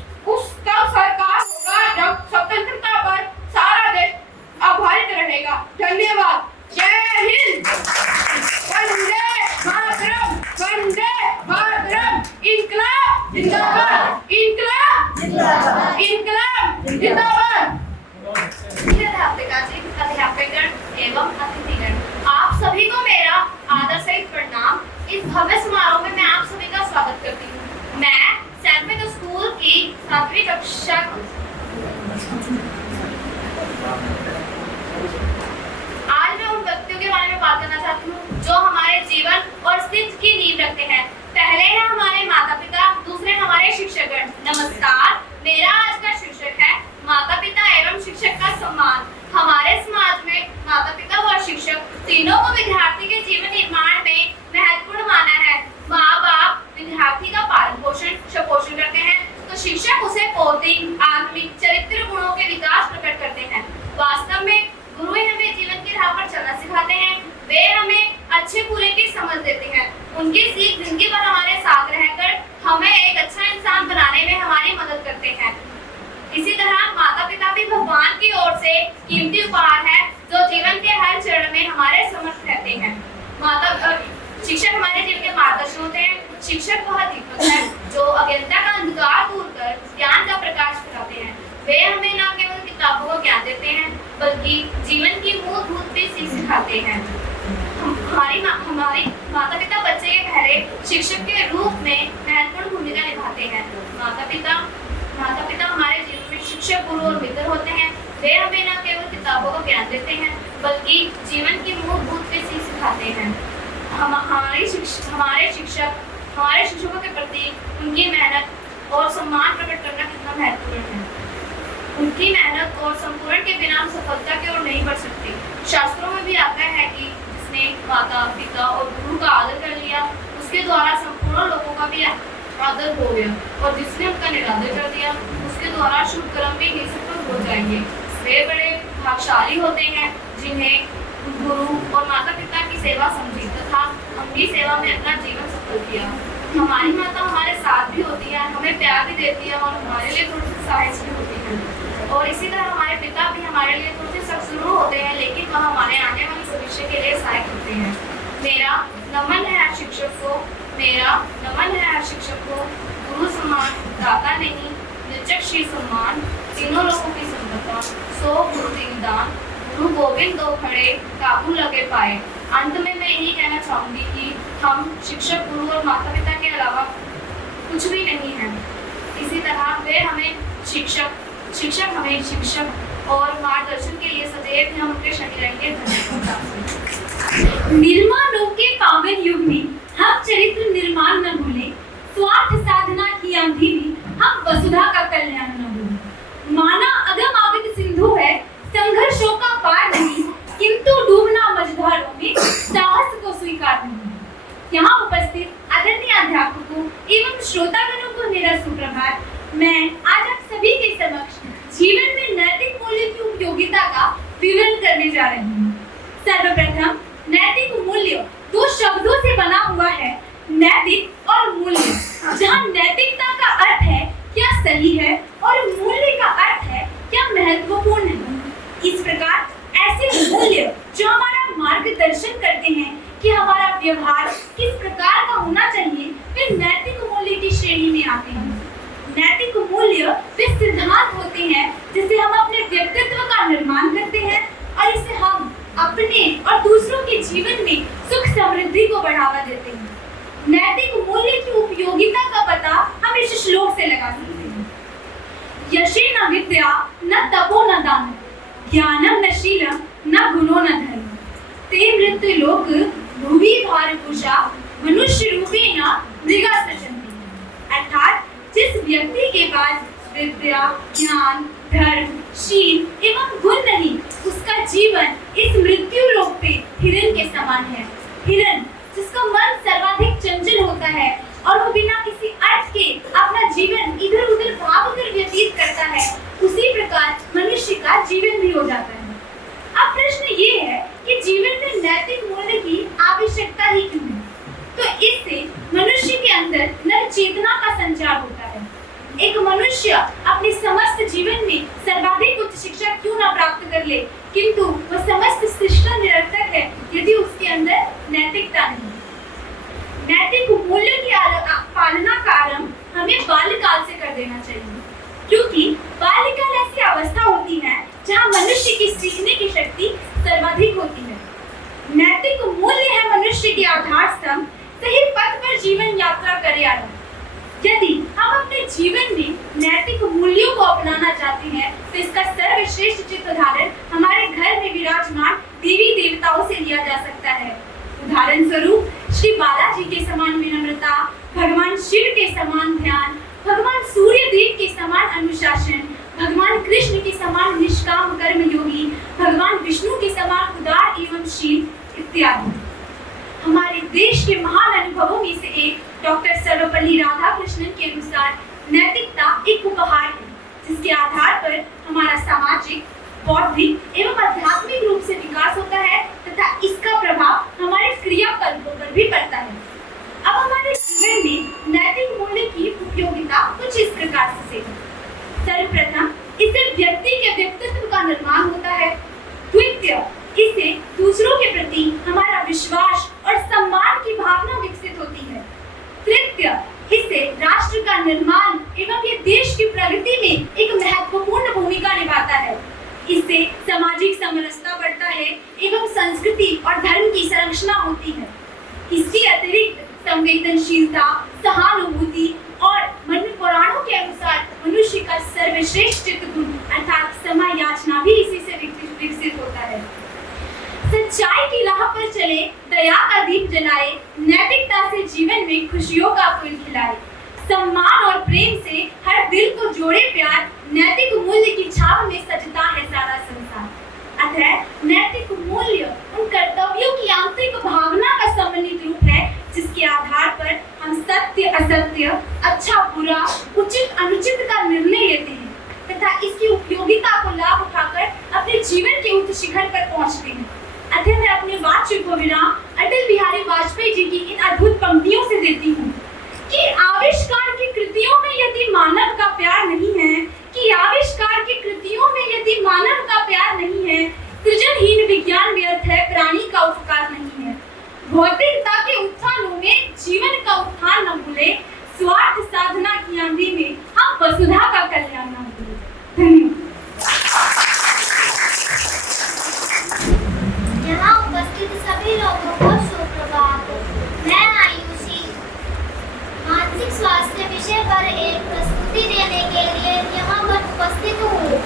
तब साकार होगा जब स्वतंत्रता पर सारा देश आभारित रहेगा। धन्यवाद। जय हिंद। वंदे मातरम, वंदे मातरम। इंकलाब जिंदाबाद, इंकलाब जिंदाबाद, इंकलाब जिंदाबाद। अध्यापिका जी, अध्यापकगण एवं अतिथिगण, आप सभी को मेरा आदर सहित प्रणाम। इस भव्य समारोह में मैं आप सभी का स्वागत करती हूँ। मैं सेंट स्कूल की 7वीं कक्षा आज मैं उन व्यक्तियों के बारे में बात करना चाहती हूँ जो हमारे जीवन और अस्तित्व की नींव रखते हैं। पहले है हमारे माता पिता, दूसरे हमारे शिक्षकगण। नमस्कार, मेरा आज का शीर्षक है माता पिता एवं शिक्षक का सम्मान। हमारे समाज में माता पिता और शिक्षक तीनों को विद्यार्थी के जीवन निर्माण में महत्वपूर्ण माना है। माँ बाप विद्यार्थी का पालन पोषण करते हैं, तो शिक्षक उसे भौतिक, आत्मिक, चरित्र गुणों के विकास प्रकट करते हैं। वास्तव में गुरु हमें जीवन की राह पर चलना सिखाते हैं। वे हमें अच्छे बुरे की समझ देते हैं। उनकी सीख जिंदगी भर हमारे साथ रहकर हमें एक अच्छा इंसान बनाने में हमारी मदद करते हैं। इसी तरह माता पिता भी भगवान की ओर से कीमती उपहार है जो जीवन के हर चरण में हमारे समर्थ रहते हैं। शिक्षक हमारे जीवन के मार्गदर्शन होते हैं। शिक्षक वह दीपक है जो अज्ञानता का अंधकार दूर कर ज्ञान का प्रकाश फैलाते हैं। वे हमें न केवल किताबों को ज्ञान देते हैं, बल्कि जीवन की मूलभूत भी सीख सिखाते हैं। हमारे माता पिता बच्चे के पहले शिक्षक के रूप में महत्वपूर्ण भूमिका निभाते हैं। माता पिता हमारे जीवन में शिक्षक, गुरु और मित्र होते हैं। वे हमें न केवल किताबों को ज्ञान देते हैं, बल्कि जीवन की मूलभूत भी सीख सिखाते हैं। हमारे शिक्षकों के प्रति उनकी मेहनत और सम्मान प्रकट करना कितना महत्वपूर्ण है। उनकी मेहनत और संपूर्ण के बिना हम सफलता की ओर नहीं बढ़ सकते। शास्त्रों में भी आता है कि जिसने माता पिता और गुरु का आदर कर लिया, उसके द्वारा संपूर्ण लोगों का भी आदर हो गया, और जिसने उनका निरादर कर दिया, उसके द्वारा शुभ कर्म भी निसफल हो जाएंगे। वे बड़े भाग्यशाली होते हैं जिन्हें गुरु और माता पिता की सेवा समझी तथा अपनी सेवा में अपना जीवन सफल किया। हमारी माता हमारे साथ भी होती है, हमें प्यार भी देती है और हमारे लिए थोड़ी सी सहायक भी होती है। और इसी तरह हमारे पिता भी हमारे लिए थोड़े से सख्त जरूर होते हैं, लेकिन वह हमारे आने वाले भविष्य के लिए सहायक होते हैं। मेरा नमन है हर शिक्षक को, मेरा नमन है हर शिक्षक को। गुरु सम्मान दाता नहीं, निजक श्री सम्मान, तीनों लोगों की संपदा, सो गुरु दीनदान, गुरु गोविंद दो खड़े, काबू लगे पाए। अंत में मैं यही कहना चाहूंगी कि हम शिक्षक, गुरु और माता पिता के अलावा कुछ भी नहीं है। इसी तरह वे हमें शिक्षक हमें शिक्षक और मार्गदर्शन के लिए सदैव हम उनके शनि रहेंगे। निर्माणों के पावन युग में हम चरित्र निर्माण न भूलें, स्वार्थ साधना की आंधी में हम वसुधा का कल्याण न भूलें। माना अगम आगत सिंधु है, संघर्षों का पार नहीं, किंतु डूबना मझधार व्यवहारों में साहस को स्वीकार नहीं है। यहाँ उपस्थित आदरणीय अध्यापकों एवं श्रोतागणों को मेरा सुप्रभात। मैं आज आप सभी के समक्ष जीवन में नैतिक मूल्य की उपयोगिता का विवरण करने जा रही हूँ। सर्वप्रथम नैतिक मूल्य दो शब्दों से बना हुआ है, नैतिक और मूल्य। जहाँ नैतिकता का अर्थ है क्या सही है और मूल्य का अर्थ है क्या महत्वपूर्ण है। इस प्रकार ऐसे मूल्य जो हमारा मार्गदर्शन करते हैं कि हमारा व्यवहार किस प्रकार का होना चाहिए, वे नैतिक मूल्य की श्रेणी में आते हैं। नैतिक मूल्य वे सिद्धांत होते हैं जिससे हम अपने व्यक्तित्व का निर्माण करते हैं और इससे हम अपने और दूसरों के जीवन में सुख समृद्धि को बढ़ावा देते हैं। नैतिक मूल्य की उपयोगिता का पता हम इस श्लोक से लगा सकते हैं। यशे न विद्या न तपो न दान, ज्ञानम न शीलम न गुणो न धर्म, ते मृत्यु लोक भुवि भारभूषा मनुष्य रूपेण मृगा सृजन्ति। अर्थात जिस व्यक्ति के पास विद्या, ज्ञान, धर्म, शील एवं गुण नहीं, उसका जीवन इस मृत्यु लोक पे हिरण के समान है। हिरण जिसका मन सर्वाधिक चंचल होता है और वो बिना किसी अर्थ के अपना जीवन इधर उधर भागकर व्यतीत करता है, उसी प्रकार मनुष्य का जीवन भी हो जाता है। अब प्रश्न ये है कि जीवन में नैतिक मूल्य की आवश्यकता ही क्यों है? तो इससे मनुष्य के अंदर नव चेतना का संचार होता है। एक मनुष्य अपने समस्त जीवन में सर्वाधिक उच्च शिक्षा क्यों न प्राप्त कर ले, किंतु वह समस्त शिक्षा निरर्थक है यदि उसके अंदर नैतिकता नहीं। नैतिक मूल्य की पालना का आरंभ हमें बाल्यकाल से कर देना चाहिए, क्योंकि बाल्यकाल ऐसी अवस्था होती है जहाँ मनुष्य की सीखने की शक्ति सर्वाधिक होती है। नैतिक मूल्य है मनुष्य के आधार स्तंभ, सही पथ पर जीवन यात्रा करे आरंभ। यदि हम अपने जीवन में नैतिक मूल्यों को अपनाना चाहते हैं तो इसका सर्वश्रेष्ठ चित्र उदाहरण हमारे घर में विराजमान देवी देवताओं से लिया जा सकता है। उदाहरण स्वरूप श्री बालाजी के समान विनम्रता, भगवान शिव के समान ध्यान, भगवान सूर्य देव के समान अनुशासन, भगवान कृष्ण के समान निष्काम कर्म योगी, भगवान विष्णु के समान उदार एवं शील इत्यादि। हमारे देश के महान अनुभवों में से एक डॉक्टर सर्वपल्ली राधाकृष्णन के अनुसार नैतिकता एक उपहार है जिसके आधार पर हमारा सामाजिक, बौद्धिक एवं आध्यात्मिक रूप से विकास होता है तथा इसका प्रभाव हमारे क्रियाकलापों पर भी पड़ता है। अब हमारे जीवन में नैतिक मूल्य की उपयोगिता कुछ इस प्रकार से है। सर्वप्रथम इससे व्यक्ति के व्यक्तित्व का निर्माण होता है। द्वितीय इससे दूसरों के प्रति हमारा विश्वास और सम्मान की भावना विकसित होती है। तृतीय इससे राष्ट्र का निर्माण एवं ये देश की प्रगति में एक महत्वपूर्ण भूमिका निभाता है। इससे सामाजिक समरसता बढ़ता है एवं संस्कृति और धर्म की संरक्षण होती है। इसके अतिरिक्त संवेदनशीलता, सहानुभूति और मनु पुराणों के अनुसार मनुष्य का सर्वश्रेष्ठ गुण अर्थात क्षमा याचना भी इसी से विकसित होता है। सच्चाई की राह पर चले, दया का दीप जलाए, नैतिकता से जीवन में खुशियों का फूल खिलाए, सम्मान और प्रेम से हर दिल को जोड़े प्यार, नैतिक मूल्य की छाप में सजता है सारा संसार। अतः नैतिक मूल्य उन कर्तव्यों की आंतरिक भावना का सम्मिलित रूप है जिसके आधार पर हम सत्य असत्य, अच्छा बुरा, उचित अनुचित का निर्णय लेते हैं तथा इसकी उपयोगिता को लाभ उठाकर अपने जीवन के उच्च शिखर पर पहुंचते हैं। अतः मैं अपने वाक्य को विराम अटल बिहारी वाजपेयी जी की इन अद्भुत पंक्तियों से देती हूँ कि आविष्कार की कृतियों में यदि मानव का प्यार नहीं है, कि आविष्कार की कृतियों में यदि मानव का प्यार नहीं है, सृजनहीन विज्ञान व्यर्थ है, प्राणी का उपकार नहीं है। भौतिकता के उत्थानों में जीवन का उत्थान न भूले, स्वार्थ साधना की आंधी में हम वसुधा का कल्याण न भूले। धन्यवाद। यहाँ उपस्थित सभी लोगों को सुप्रभात। मैं आयुषी मानसिक स्वास्थ्य विषय पर एक प्रस्तुति देने के लिए यहाँ पर उपस्थित हूँ।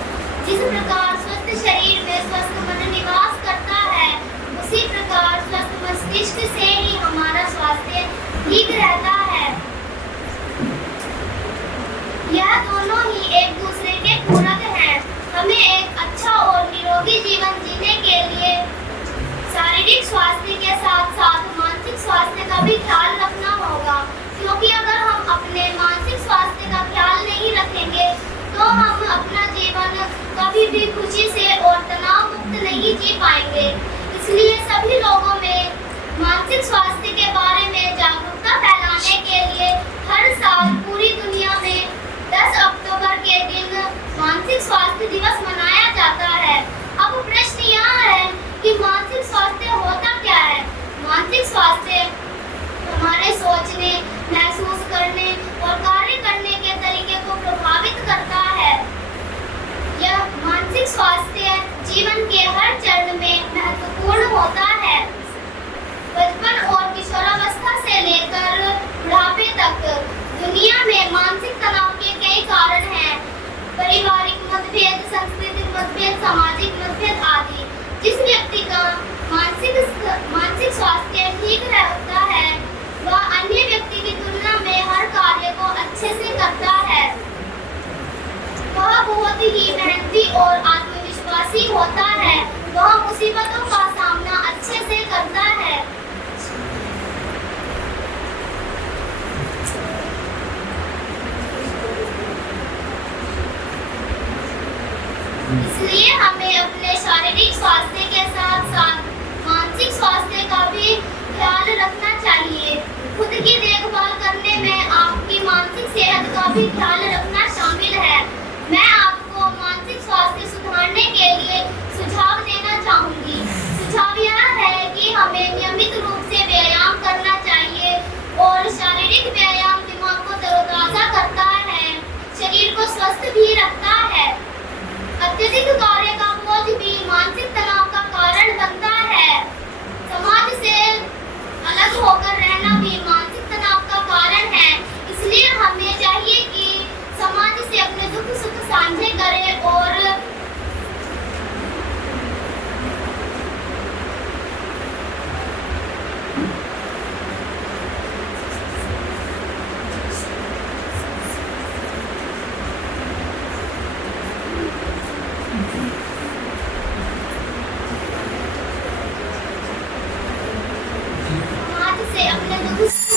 जिस प्रकार स्वस्थ शरीर में स्वस्थ मन निवास करता है, उसी प्रकार स्वस्थ मस्तिष्क से ही हमारा स्वास्थ्य ठीक रहता है। यह दोनों ही एक दूसरे के पूरक हैं। हमें एक अच्छा और निरोगी जीवन जीने के लिए सारे शारीरिक स्वास्थ्य के साथ साथ मानसिक स्वास्थ्य का भी ख्याल रखना होगा, क्योंकि अगर हम अपने मानसिक स्वास्थ्य का ख्याल नहीं रखेंगे तो हम अपना जीवन कभी भी खुशी से और तनाव मुक्त नहीं जी पाएंगे। इसलिए सभी लोगों में मानसिक स्वास्थ्य के बारे में जागरूकता फैलाने के लिए हर साल पूरी दुनिया में 10 अक्टूबर के दिन मानसिक स्वास्थ्य दिवस मनाया जाता है। अब प्रश्न यह है कि मानसिक स्वास्थ्य होता क्या है? मानसिक स्वास्थ्य हमारे सोचने, महसूस करने और कार्य करने के तरीके को प्रभावित करता है। यह मानसिक स्वास्थ्य जीवन के हर चरण में महत्वपूर्ण होता है। बचपन और किशोरावस्था से लेकर बुढ़ापे तक दुनिया में मानसिक तनाव के कई कारण हैं। पारिवारिक मतभेद, सांस्कृतिक मतभेद, सामाजिक मतभेद आदि। जिस व्यक्ति का मानसिक स्वास्थ्य ठीक रहता है वह अन्य व्यक्ति की तुलना में हर कार्य को अच्छे से करता है। वह बहुत ही मेहनती और आत्मविश्वासी होता है। वह मुसीबतों का सामना अच्छे से करता है। इसलिए हमें अपने शारीरिक स्वास्थ्य के साथ साथ मानसिक स्वास्थ्य का भी ख्याल रखना चाहिए। खुद की देखभाल करने में आपकी मानसिक सेहत का भी ख्याल रखना शामिल है। मैं आपको मानसिक स्वास्थ्य सुधारने के लिए सुझाव देना चाहूंगी। सुझाव यह है कि हमें नियमित रूप से व्यायाम करना चाहिए और शारीरिक व्यायाम दिमाग को तरोताजा करता है, शरीर को स्वस्थ भी रखता है। अत्यधिक कार्य का बोझ भी मानसिक तनाव का कारण बनता है। समाज से अलग होकर रहना भी मानसिक तनाव का कारण है। इसलिए हमें चाहिए कि समाज से अपने दुख सुख साझे करें और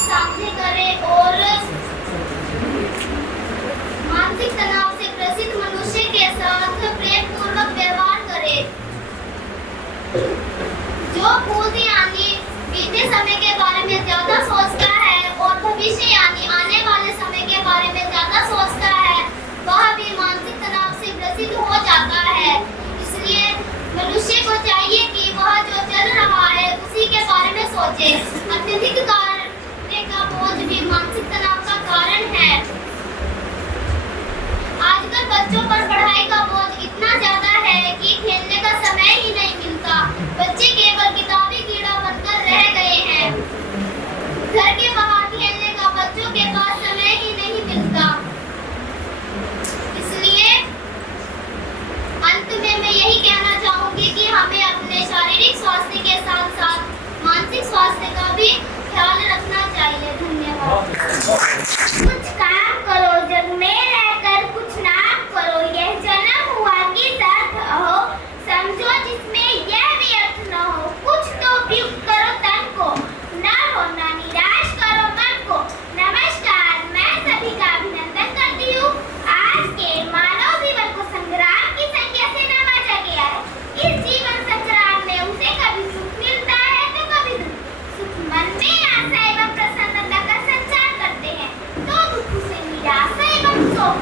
साझे करें और मानसिक तनाव से ग्रसित मनुष्य के साथ प्रेम पूर्वक व्यवहार करें। जो भूत यानी बीते समय के बारे में ज्यादा सोचता है और भविष्य यानी आने वाले समय के बारे में ज्यादा सोचता है वह भी मानसिक तनाव से ग्रसित हो जाता है। इसलिए मनुष्य को चाहिए कि वह जो चल रहा है उसी के बारे में सोचे। अत्यधिक कार्य का बोझ भी मानसिक तनाव का कारण है। आजकल बच्चों पर पढ़ाई का बोझ इतना ज्यादा है कि खेलने का समय ही नहीं मिलता। बच्चे केवल किताबी कीड़ा बनकर रह गए हैं। घर के बाहर खेलने का बच्चों के पास समय ही नहीं मिलता। इसलिए अंत में मैं यही कहना चाहूंगी कि हमें अपने शारीरिक स्वास्थ्य के साथ साथ मानसिक स्वास्थ्य का भी ख्याल रखना चाहिए। धन्यवाद। कुछ काम करो, जग में रहकर कुछ नाम करो। यह जन्म हुआ कि दर्द हो, समझो जिसमें यह व्यर्थ न हो। कुछ तो उपयुक्त करो तन को, न हो न निराश करो मन को। नमस्कार, मैं सभी का अभिनंदन करती हूँ। आज के मानव जीवन को संग्राम की संख्या से नवाजा गया है। इस जीवन संग्राम में उसे कभी सुख मिलता है तो कभी दुख। सुख मन में आशा एवं प्रसन्नता का संचार करते हैं तो दुख से निराशा एवं शोक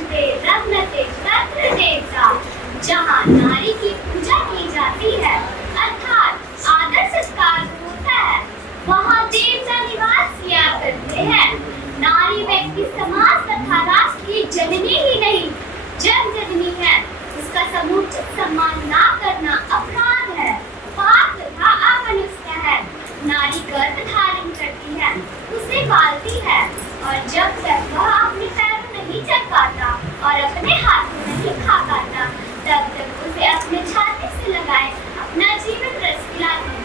पूजते रत्नते तत्र देवता। जहाँ नारी की पूजा की जाती है अर्थात आदर सत्कार होता है, वहाँ देवता निवास किया करते हैं। नारी व्यक्ति समाज तथा राष्ट्र की जननी ही नहीं जन जननी है। उसका समुचित सम्मान ना करना अपराध है, पाप तथा अमनुष्य है। नारी गर्भ धारण करती है, उसे पालती है, और जब तक वह अपने पैरों नहीं चल पाता और अपने हाथों नहीं खा पाता, तब तक उसे अपने छाती से लगाए अपना जीवन रस खिलाती।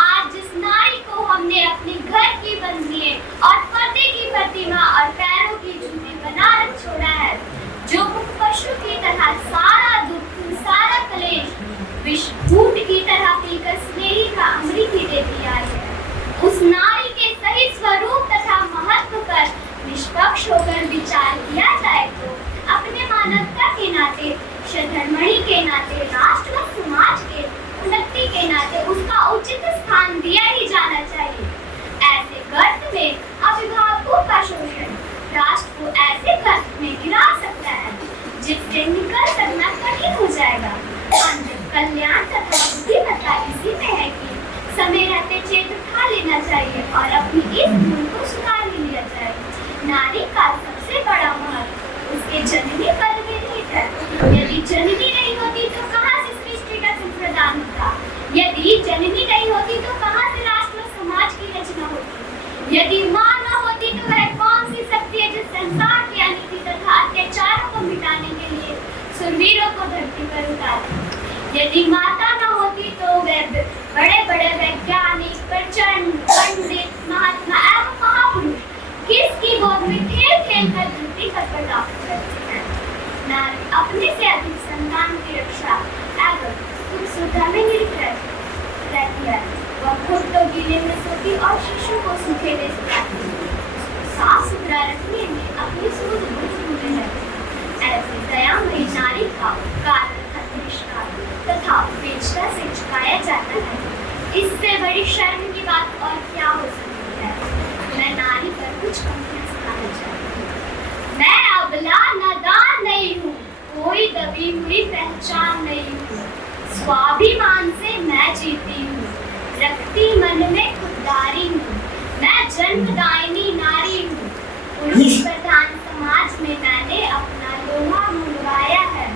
आज जिस नारी को हमने अपने घर की बंदिये और पर्दे की प्रतिमा और पैरों की जूती बना रख छोड़ा है, जो पशु की तरह सारा दुख सारा क्लेश विष ऊंट की तरह पीकर स्नेही का अमृत ही देती आई है, उस नारी के सही स्वरूप तथा महत्व पर निष्पक्ष होकर विचार किया जाए तो अपने मानवता के नाते, सधर्मणि के नाते, राष्ट्र व समाज के उन्नति के नाते उसका उचित स्थान दिया ही जाना चाहिए। ऐसे गर्त में अभिभावकों का शोषण राष्ट्र को ऐसे गर्त में गिरा सकता है जिससे निकल सकना कठिन हो जाएगा। कल्याण तथा बुद्धिमत्ता इसी में है कि समय रहते चेत उठा लेना चाहिए और अपनी इस गुण को सुधार ही लिया जाए। नारी का सबसे बड़ा महत्व उसके जननी पद में निहित है। यदि जननी नहीं होती तो कहाँ से सृष्टि का संप्रदान होता? यदि जननी नहीं होती तो कहाँ से राष्ट्र और समाज की रचना होती? यदि माँ न होती तो वह कौन सी शक्ति है जो संसार की अनिति तथा अत्याचारों को मिटाने के लिए सुरवीरों को धरती पर उतारे? यदि माता न होती तो वे बड़े बड़े वैज्ञानिक, प्रचंड, पंडित, महात्मा एवं महापुरुष किसकी गोद में खेल खेल कर धरती पर प्राप्त करते हैं। नारी अपने से अधिक संतान की रक्षा एवं सुख सुविधा में निरत रहती है। वह खुद तो गीले में सोती और शिशु को सूखे में सुलाती है। साफ सुथरा रखने में अपनी सूझ बूझ भूले रहती है। ऐसी दयामयी नारी का कारण तथा उपेक्षा से झुकाया जाता है। इससे बड़ी शर्म की बात और क्या हो सकती है। मैं नारी पर कुछ पंक्तियां सुनाना चाहती हूँ। मैं अबला नादान नहीं हूँ, कोई दबी हुई पहचान नहीं हूँ। स्वाभिमान से मैं जीती हूँ, रखती मन में खुददारी हूँ। मैं जन्मदायिनी नारी हूँ, पुरुष प्रधान समाज में मैंने अपना लोहा मनवाया है।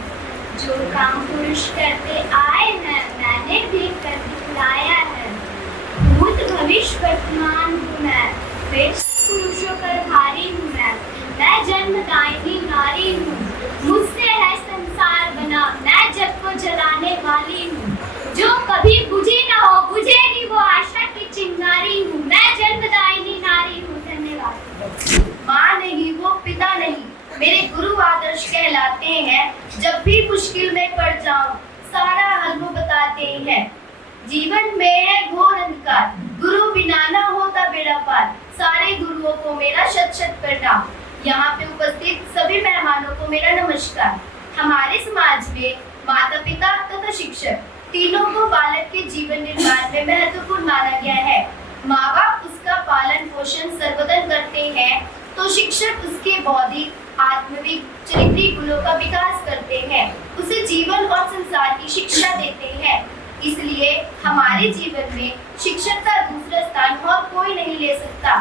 जो काम पुरुष करते आए हैं मैंने भी कर दिखलाया है। भूत भविष्य वर्तमान हूँ मैं, पुरुषों पर भारी हूँ मैं जन्मदायिनी नारी हूँ। मुझसे है संसार बना, मैं जग को जलाने वाली हूँ। जो कभी बुझी न हो बुझेगी वो आशा की चिंगारी हूँ। मैं जन्मदायिनी नारी हूँ। धन्यवाद। माँ नहीं वो पिता नहीं, मेरे गुरु आदर्श कहलाते हैं। जब भी मुश्किल में पड़ जाऊं सारा हल वो बताते हैं। जीवन में है घोर अंधकार, गुरु बिना ना होता बेड़ा पार। सारे गुरुओं को मेरा शत शत प्रणाम। यहाँ पे उपस्थित सभी मेहमानों को मेरा नमस्कार। हमारे समाज में माता पिता तथा शिक्षक तीनों को बालक के जीवन निर्माण में महत्वपूर्ण माना गया है। माँ बाप उसका पालन पोषण सर्वदन करते हैं तो शिक्षक उसके बौद्धिक, आत्मिक, चरित्रिक गुणों का विकास करते हैं, उसे जीवन और संसार की शिक्षा देते हैं। इसलिए हमारे जीवन में शिक्षक का दूसरा स्थान और कोई नहीं ले सकता।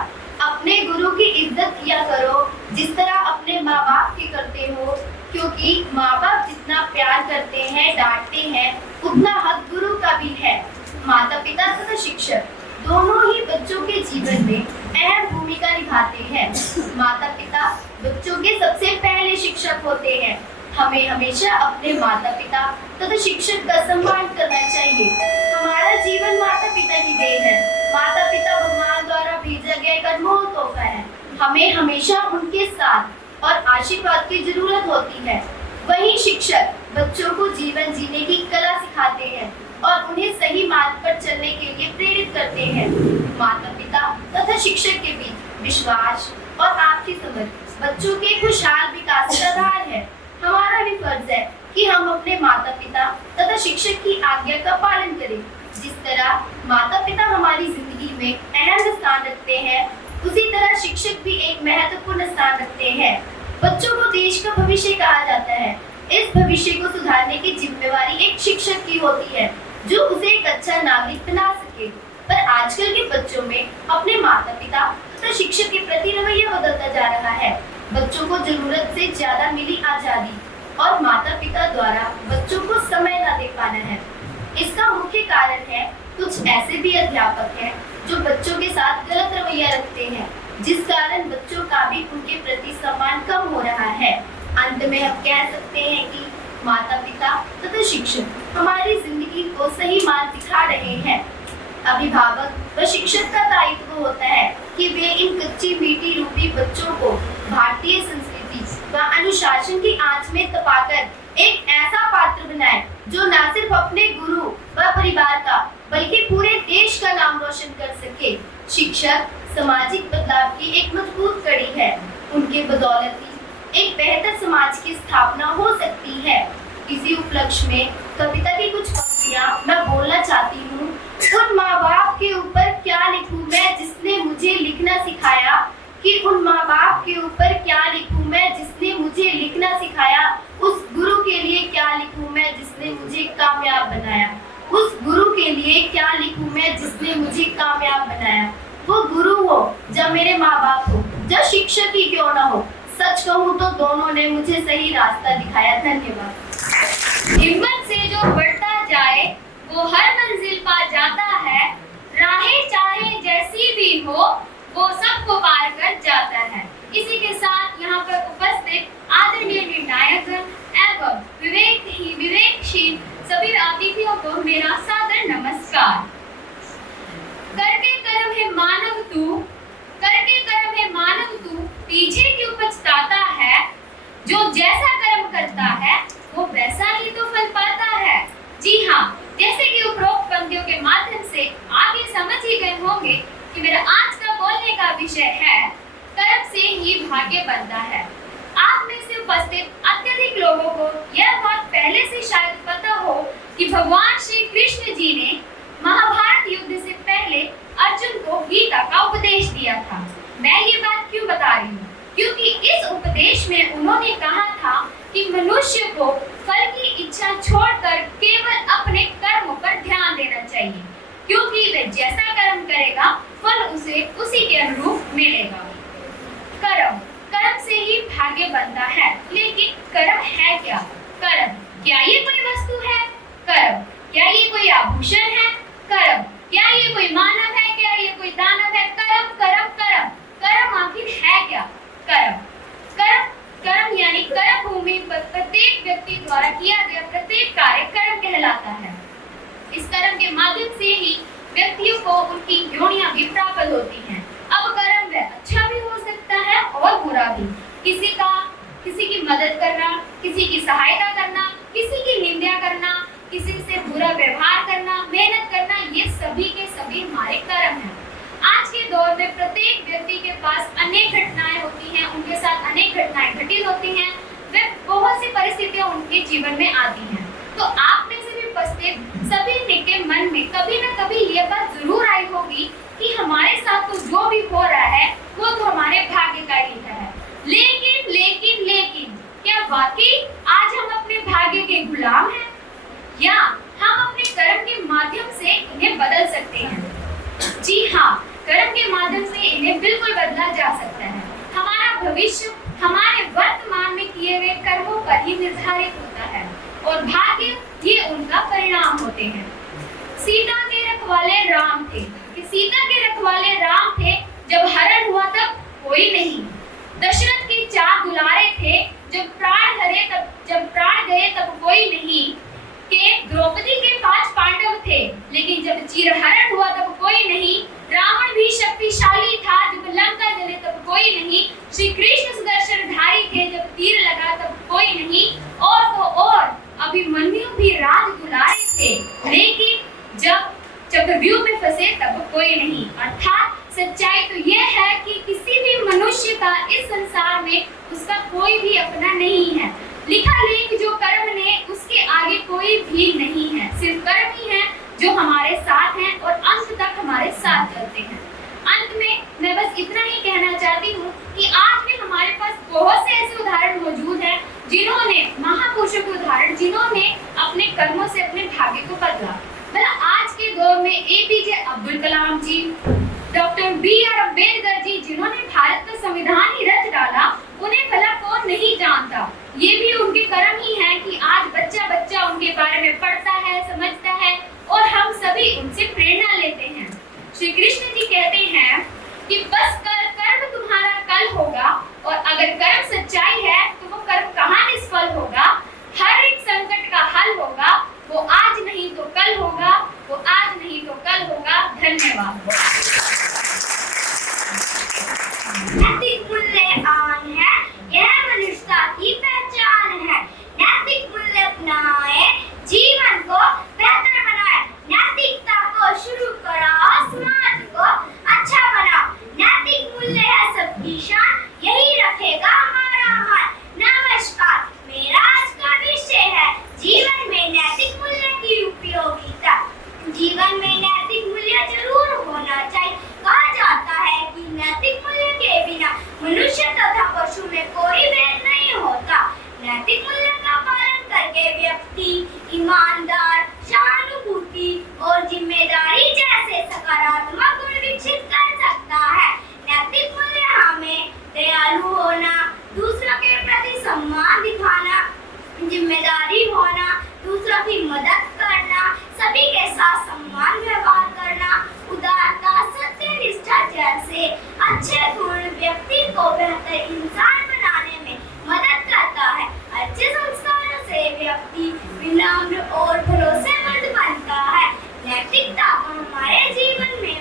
अपने गुरु की इज्जत किया करो जिस तरह अपने माँ बाप की करते हो, क्योंकि माँ बाप जितना प्यार करते हैं, डांटते हैं, उतना हक गुरु का भी है। माता पिता तथा शिक्षक दोनों ही बच्चों के जीवन में अहम भूमिका निभाते हैं। माता पिता बच्चों के सबसे पहले शिक्षक होते हैं। हमें हमेशा अपने माता पिता तथा शिक्षक का सम्मान करना चाहिए। हमारा जीवन माता पिता की देन है। माता पिता भगवान द्वारा भेजा गया एक अनमोल तोहफा है। हमें हमेशा उनके साथ और आशीर्वाद की जरूरत होती है। वहीं शिक्षक बच्चों को जीवन जीने की कला सिखाते हैं और उन्हें सही मार्ग पर चलने के लिए प्रेरित करते हैं। माता पिता तथा शिक्षक के बीच विश्वास और आपसी समझ बच्चों के खुशहाल विकास का आधार है। हमारा भी फर्ज है कि हम अपने माता पिता तथा शिक्षक की आज्ञा का पालन करें। जिस तरह माता पिता हमारी जिंदगी में अहम स्थान रखते हैं, उसी तरह शिक्षक भी एक महत्वपूर्ण स्थान रखते हैं। बच्चों को देश का भविष्य कहा जाता है। इस भविष्य को सुधारने की जिम्मेवारी एक शिक्षक की होती है, जो उसे एक अच्छा नागरिक बना सके। पर आजकल के बच्चों में अपने माता पिता तथा शिक्षक के प्रति रवैया बदलता जा रहा है। बच्चों को जरूरत से ज्यादा मिली आजादी और माता पिता द्वारा बच्चों को समय न दे पाना है। इसका मुख्य कारण है कुछ ऐसे भी अध्यापक हैं जो बच्चों के साथ गलत रवैया रखते हैं, जिस कारण बच्चों का भी उनके प्रति सम्मान कम हो रहा है। अंत में हम कह सकते हैं कि माता पिता तथा शिक्षक हमारी जिंदगी को सही मार्ग दिखा रहे हैं। अभिभावक व शिक्षक का दायित्व होता है कि वे इन कच्ची मीठी रूपी बच्चों को भारतीय संस्कृति व अनुशासन की आंच में तपाकर एक ऐसा पात्र बनाए जो न सिर्फ अपने गुरु व परिवार का बल्कि पूरे देश का नाम रोशन कर सके। शिक्षक सामाजिक बदलाव की एक मजबूत कड़ी है। उनके बदौलत ही एक बेहतर समाज की स्थापना हो सकती है। इसी उपलक्ष्य में कविता की कुछ पंक्तियां मैं बोलना चाहती हूँ। उन माँ बाप के ऊपर क्या लिखूं मैं जिसने मुझे लिखना सिखाया, कि उन माँ बाप के ऊपर क्या लिखूं मैं जिसने मुझे लिखना सिखाया। उस गुरु के लिए क्या लिखूं मैं जिसने मुझे कामयाब बनाया। उस गुरु के लिए क्या लिखूं मैं जिसने मुझे कामयाब बनाया। वो गुरु हो जब मेरे माँ बाप हो, जब शिक्षक ही क्यों ना हो। सच कहूँ तो दोनों ने मुझे सही रास्ता दिखाया। धन्यवाद। हिम्मत से जो बढ़ता जाए वो हर मंजिल पा जाता है। राहें चाहे जैसी भी हो वो सबको पार कर जाता है। इसी के साथ यहाँ पर उपस्थित आदरणीय निर्णायकगण एवं विवेकशील सभी अतिथियों को मेरा सादर नमस्कार। करके कर्म है मानव तू, करके कर्म है मानव तू, पीछे क्यों पछताता है। जो जैसा कर्म करता है वो वैसा ही तो फल पाता है। जी हाँ, जैसे कि उपरोक्त पंक्तियों के माध्यम से आप ये समझ ही गए होंगे कि मेरा आज का बोलने का विषय है कर्म से ही भाग्य बनता है। आप में से उपस्थित अत्यधिक लोगों को यह बात पहले से शायद पता हो कि भगवान श्री कृष्ण जी ने महाभारत युद्ध से पहले अर्जुन को गीता का उपदेश दिया था। मैं ये बात क्यों बता रही हूँ? क्योंकि इस उपदेश में उन्होंने कहा था कि मनुष्य को फल की इच्छा छोड़कर केवल अपने कर्म पर ध्यान देना चाहिए, क्योंकि वह जैसा कर्म करेगा फल उसे उसी के अनुरूप मिलेगा। कर्म, कर्म से ही भाग्य बनता है। लेकिन कर्म है क्या? कर्म क्या ये कोई वस्तु है? कर्म क्या ये कोई आभूषण है? कर्म क्या ये कोई मानव है? क्या ये कोई दानव है? कर्म कर्म कर्म कर्म आखिर है क्या? कर्म कर्म कर्म यानी कर्म भूमि पर प्रत्येक व्यक्ति द्वारा किया गया प्रत्येक कार्य कर्म कहलाता है। इस कर्म के माध्यम से ही व्यक्तियों को उनकी योनियां भी प्राप्त होती हैं। अब कर्म वह अच्छा भी हो सकता है और बुरा भी। किसी की मदद करना, किसी की सहायता करना, किसी की निंदा करना, किसी से बुरा व्यवहार करना, मेहनत करना, ये सभी के सभी हमारे कर्म हैं। आज के दौर में प्रत्येक व्यक्ति के पास अनेक घटनाएं होती हैं, उनके साथ अनेक घटनाएं घटित होती हैं, वे बहुत सी परिस्थितियां उनके जीवन में आती हैं। तो आप में से भी उपस्थित सभी के मन में कभी न कभी ये बात जरूर आई होगी कि हमारे साथ तो जो भी हो रहा है वो तो हमारे भाग्य का ही है। लेकिन लेकिन लेकिन क्या वाकई आज हम अपने भाग्य के गुलाम हैं, या हम अपने कर्म के माध्यम से इन्हें बदल सकते हैं? जी हाँ, कर्म के माध्यम से इन्हें बिल्कुल बदला जा सकता है। हमारा भविष्य हमारे वर्तमान में किए गए कर्मों पर ही निर्धारित होता है और भाग्य ये उनका परिणाम होते हैं। सीता के रखवाले राम थे, सीता के रखवाले राम थे, जब हरण हुआ तब कोई नहीं। दशरथ के 4 दुलारे थे, जब प्राण गए तब कोई नहीं। के द्रौपदी के 5 पांडव थे, लेकिन जब चिरहरण हुआ तब कोई नहीं। रावण भी शक्तिशाली था, जब लंका जले तब कोई नहीं। श्री कृष्ण सुदर्शनधारी थे, जब तीर लगा तब कोई नहीं। और तो और अभिमन्यु भी राज दुलारे थे, लेकिन जब चक्रव्यूह में फंसे तब कोई नहीं। अर्थात सच्चाई तो यह है कि किसी भी मनुष्य का इस संसार में उसका कोई भी अपना नहीं है। लिखा लेख जो कर्म ने, उसके आगे कोई भी नहीं है। सिर्फ कर्म ही है जो हमारे साथ हैं और अंत तक हमारे साथ चलते हैं। अंत में मैं बस इतना ही कहना चाहती हूँ कि आज भी हमारे पास बहुत से ऐसे उदाहरण मौजूद हैं जिन्होंने महापुरुषों के उदाहरण जिन्होंने अपने कर्मों से अपने भाग्य को बदला। मतलब आज के दौर में एपीजे अब्दुल कलाम जी, डॉक्टर बी.आर. अम्बेडकर जी जिन्होंने भारत का संविधान ही रच डाला, उन्हें भला कौन नहीं जानता। ये भी उनके कर्म ही है कि आज बच्चा बच्चा उनके बारे में पढ़ता है, समझता है और हम सभी उनसे प्रेरणा लेते हैं। श्री कृष्ण जी कहते हैं कि बस कर्म तुम्हारा कल होगा, और अगर कर्म सच्चाई है तो वो कर्म कहाँ निष्फल होगा। हर एक संकट का हल होगा, वो आज नहीं तो कल होगा, वो आज नहीं तो कल होगा। धन्यवाद। नैतिक मूल्य आन है, यह मनुष्यता की पहचान है। नैतिक मूल्य अपनाए, जीवन को बेहतर बनाए। नैतिकता को शुरू करा, समाज को अच्छा बनाओ। नैतिक मूल्य है सबकी शान, यही रखेगा हमारा मान। नमस्कार, मेरा आज का विषय है जीवन में नैतिक मूल्य की उपयोगिता। जीवन में नैतिक मूल्य जरूर होना चाहिए। कहा जाता है कि नैतिक मूल्य के बिना मनुष्य तथा पशु में कोई भेद नहीं होता। नैतिक मूल्य का पालन करके व्यक्ति ईमानदार, सहानुभूति और जिम्मेदारी जैसे सकारात्मक गुण विकसित कर सकता है। नैतिक मूल्य हमें दयालु होना, दूसरों के प्रति सम्मान दिखाना, जिम्मेदारी होना, दूसरों की मदद करना, सभी के साथ सम्मान व्यवहार करना, उदारता, सत्यनिष्ठा जैसे अच्छे गुण व्यक्ति को बेहतर इंसान बनाने में मदद करता है। अच्छे संस्कारों से व्यक्ति विनम्र और भरोसेमंद बनता है। नैतिकता का हमारे जीवन में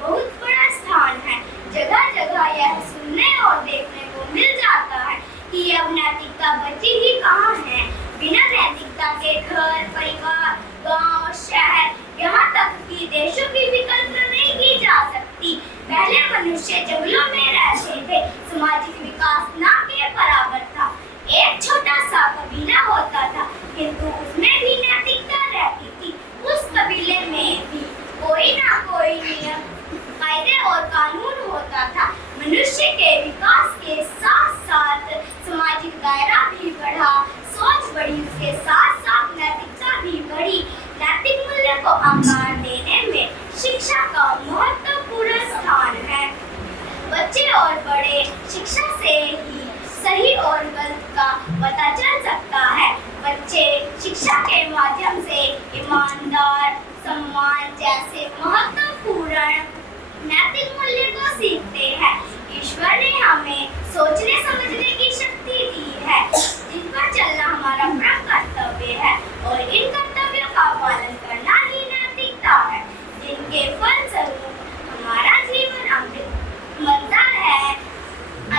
बहुत बड़ा स्थान है। जगह जगह यह सुनने और देखने को मिल जाता है कि अब नैतिकता बची ही कहाँ है। बिना नैतिकता के घर, परिवार, गांव, शहर, यहाँ तक कि देशों की भी कल्पना नहीं की जा सकती। पहले मनुष्य जंगलों में रहते थे, सामाजिक विकास ना के बराबर था। एक छोटा सा कबीला होता था, किंतु उसमें भी नैतिकता रहती थी। उस कबीले में भी कोई ना कोई नियम, कायदे और कानून होता था। मनुष्य के विकास के साथ साथ सामाजिक दायरा भी बढ़ा, सोच बढ़ी, उसके साथ साथ नैतिकता भी बढ़ी। नैतिक मूल्य को आकार देने में शिक्षा का महत्वपूर्ण स्थान है। बच्चे और बड़े शिक्षा से ही सही और गलत का पता चल सकता है। बच्चे शिक्षा के माध्यम से ईमानदार, सम्मान जैसे महत्वपूर्ण नैतिक मूल्य को सीखते हैं। ईश्वर ने हमें सोचने समझने की शक्ति दी है, जिन पर चलना हमारा परम कर्तव्य है, और इन कर्तव्यों का पालन करना ही नैतिकता है, जिनके फलस्वरूप हमारा जीवन अमृत बनता है।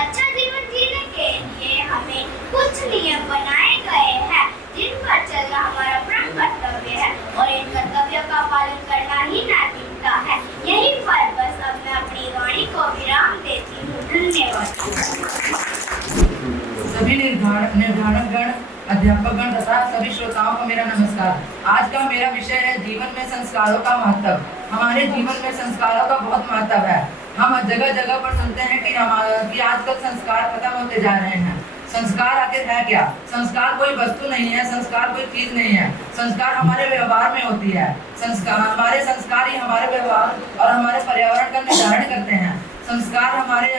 अच्छा जीवन जीने के लिए हमें कुछ नियम बनाए गए हैं, जिन पर चलना हमारा परम कर्तव्य है, और इन कर्तव्यों का पालन करना ही नैतिकता है। यही पर बस अब मैं अपनी वाणी को विराम देती हूँ। धन्यवाद। सभी निर्धारणगण, अध्यापकगण तथा सभी श्रोताओं को मेरा नमस्कार। आज का मेरा विषय है जीवन में संस्कारों का महत्व। हमारे जीवन में संस्कारों का बहुत महत्व है। हम जगह जगह पर सुनते हैं कि आजकल संस्कार खत्म होते जा रहे हैं। संस्कार आखिर है क्या? संस्कार कोई वस्तु नहीं है, संस्कार कोई चीज नहीं है। संस्कार हमारे व्यवहार में होती है। हमारे संस्कार ही हमारे व्यवहार और हमारे पर्यावरण का निर्धारण करते हैं। संस्कार हमारे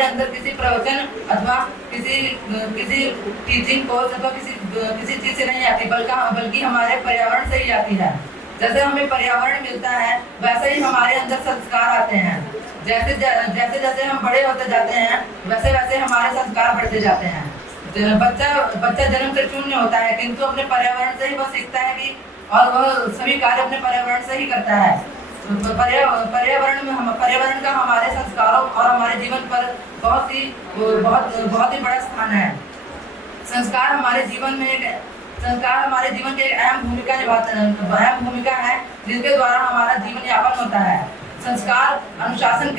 अंदर किसी प्रवचन अथवा किसी टीचिंग कोर्स अथवा किसी चीज से नहीं आती, बल्कि हमारे पर्यावरण से ही आती है। जैसे हमें पर्यावरण मिलता है, वैसे ही हमारे अंदर संस्कार आते हैं। जैसे हम बड़े होते जाते हैं, वैसे हमारे संस्कार बढ़ते जाते हैं। बच्चा जन्म से शून्य होता है, किंतु अपने पर्यावरण से ही वह सीखता है कि और वह सभी कार्य अपने पर्यावरण से ही करता है। पर्यावरण का हमारे संस्कारों और हमारे जीवन पर बहुत ही बड़ा स्थान है। संस्कार हमारे जीवन की एक अहम भूमिका है, जिसके द्वारा हमारा जीवन यापन होता है। संस्कार अनुशासन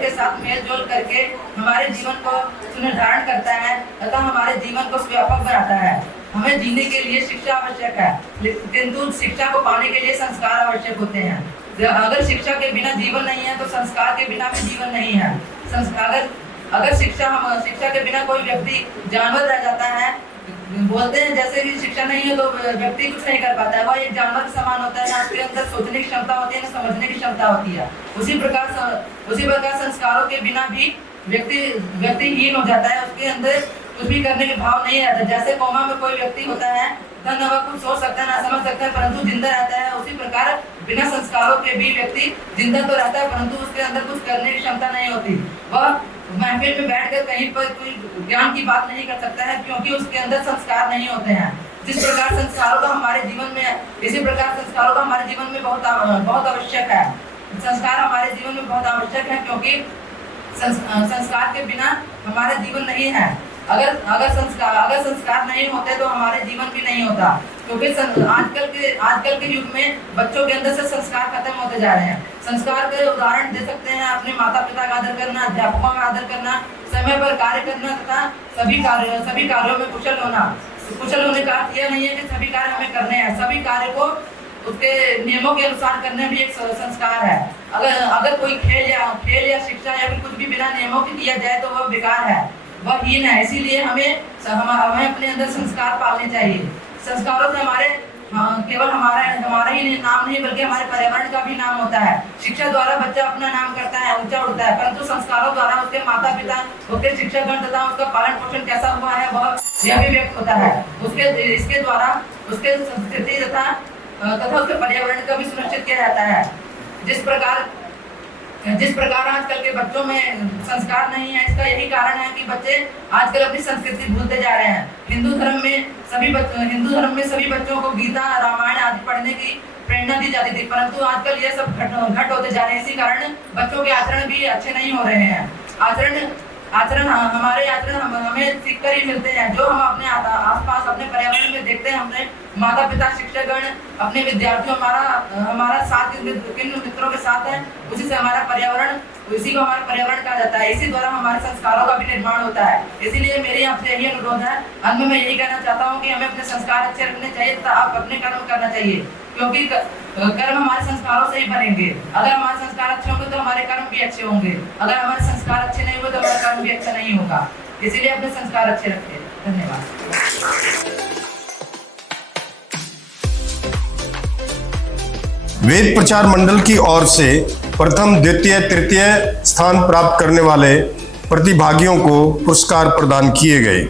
के साथ मेल जोल करके हमारे जीवन को सुनिर्धारण करता है तथा हमारे जीवन को व्यापक बनाता है। हमें जीने के लिए शिक्षा आवश्यक है, किंतु शिक्षा को पाने के लिए संस्कार आवश्यक होते हैं। अगर शिक्षा के बिना जीवन नहीं है तो संस्कार के बिना भी जीवन नहीं है। अगर शिक्षा के बिना कोई व्यक्ति जानवर रह जाता है, बोलते हैं जैसे कि शिक्षा नहीं है तो व्यक्ति कुछ नहीं कर पाता है, वह एक जानवर के समान होता है, ना उसके अंदर सोचने की क्षमता होती है, ना समझने की क्षमता होती है। उसी प्रकार संस्कारों के बिना भी व्यक्तिहीन हो जाता है, उसके अंदर कुछ भी करने के भाव नहीं रहता। जैसे कोमा में कोई व्यक्ति होता है तो न वह कुछ सोच सकता है ना समझ सकता है, परंतु जिंदा रहता है। उसी प्रकार बिना संस्कारों के भी व्यक्ति जिंदा तो रहता है, परंतु उसके अंदर कुछ करने की क्षमता नहीं होती। वह महफिल में बैठकर कहीं पर कोई ज्ञान की बात नहीं कर सकता है, क्योंकि उसके अंदर संस्कार नहीं होते हैं। जिस प्रकार संस्कारों का हमारे जीवन में, इसी प्रकार संस्कारों का हमारे जीवन में बहुत आवश्यक है। संस्कार हमारे जीवन में बहुत आवश्यक है, क्योंकि संस्कार के बिना हमारा जीवन नहीं है। अगर संस्कार नहीं होते तो हमारे जीवन भी नहीं होता, क्योंकि आजकल के युग में बच्चों के अंदर से संस्कार खत्म होते जा रहे हैं। संस्कार के उदाहरण दे सकते हैं अपने माता पिता का आदर करना, अध्यापकों का आदर करना, समय पर कार्य करना तथा सभी कार्यों में कुशल होने का अर्थ यह नहीं है कि सभी कार्य हमें करने हैं। सभी कार्य को उसके नियमों के अनुसार करने भी एक संस्कार है। अगर कोई खेल या शिक्षा या फिर कुछ भी बिना नियमों के किया जाए तो वह बेकार है, वह हीन है। इसीलिए हमें अपने अंदर संस्कार पालने चाहिए। संस्कारों से केवल हमारा ही नाम नहीं बल्कि हमारे पर्यावरण का भी नाम होता है। शिक्षा द्वारा बच्चा अपना नाम करता है, ऊंचा उठता है, परंतु संस्कारों द्वारा उसके माता पिता, उसके शिक्षकगण तथा उसका पालन पोषण कैसा हुआ है वह यह भी व्यक्त होता है। इसके द्वारा उसके संस्कृति तथा उसके पर्यावरण का भी सुनिश्चित किया जाता है। जिस प्रकार आजकल के बच्चों में संस्कार नहीं है, इसका यही कारण है कि बच्चे आजकल अपनी संस्कृति भूलते जा रहे हैं। हिंदू धर्म में सभी बच्चों को गीता, रामायण आदि पढ़ने की प्रेरणा दी जाती थी, परंतु आजकल ये सब घट होते जा रहे हैं। इसी कारण बच्चों के आचरण भी अच्छे नहीं हो रहे हैं। हमारे आचरण हमें सीखकर ही मिलते हैं, जो हम अपने आसपास अपने पर्यावरण में देखते हैं। हमने माता पिता, शिक्षकगण, अपने विद्यार्थियों, हमारा साथ किन मित्रों के साथ है, उसी को हमारा पर्यावरण कहा जाता है। इसी द्वारा हमारे संस्कारों का भी निर्माण होता है। इसीलिए मेरी आपसे यही अनुरोध है, अंत में मैं यही कहना चाहता हूँ कि हमें अपने संस्कार अच्छे रखने चाहिए तथा आप अपने कर्म करना चाहिए, क्योंकि कर्म हमारे संस्कारों से ही बनेंगे। अगर हमारे संस्कार अच्छे होंगे तो हमारे कर्म भी अच्छे होंगे, अगर हमारे संस्कार अच्छे नहीं हुए तो हमारा कर्म भी अच्छा नहीं होगा। इसीलिए अपने संस्कार अच्छे रखें। धन्यवाद। वेद प्रचार मंडल की ओर से प्रथम, द्वितीय, तृतीय स्थान प्राप्त करने वाले प्रतिभागियों को पुरस्कार प्रदान किए गए।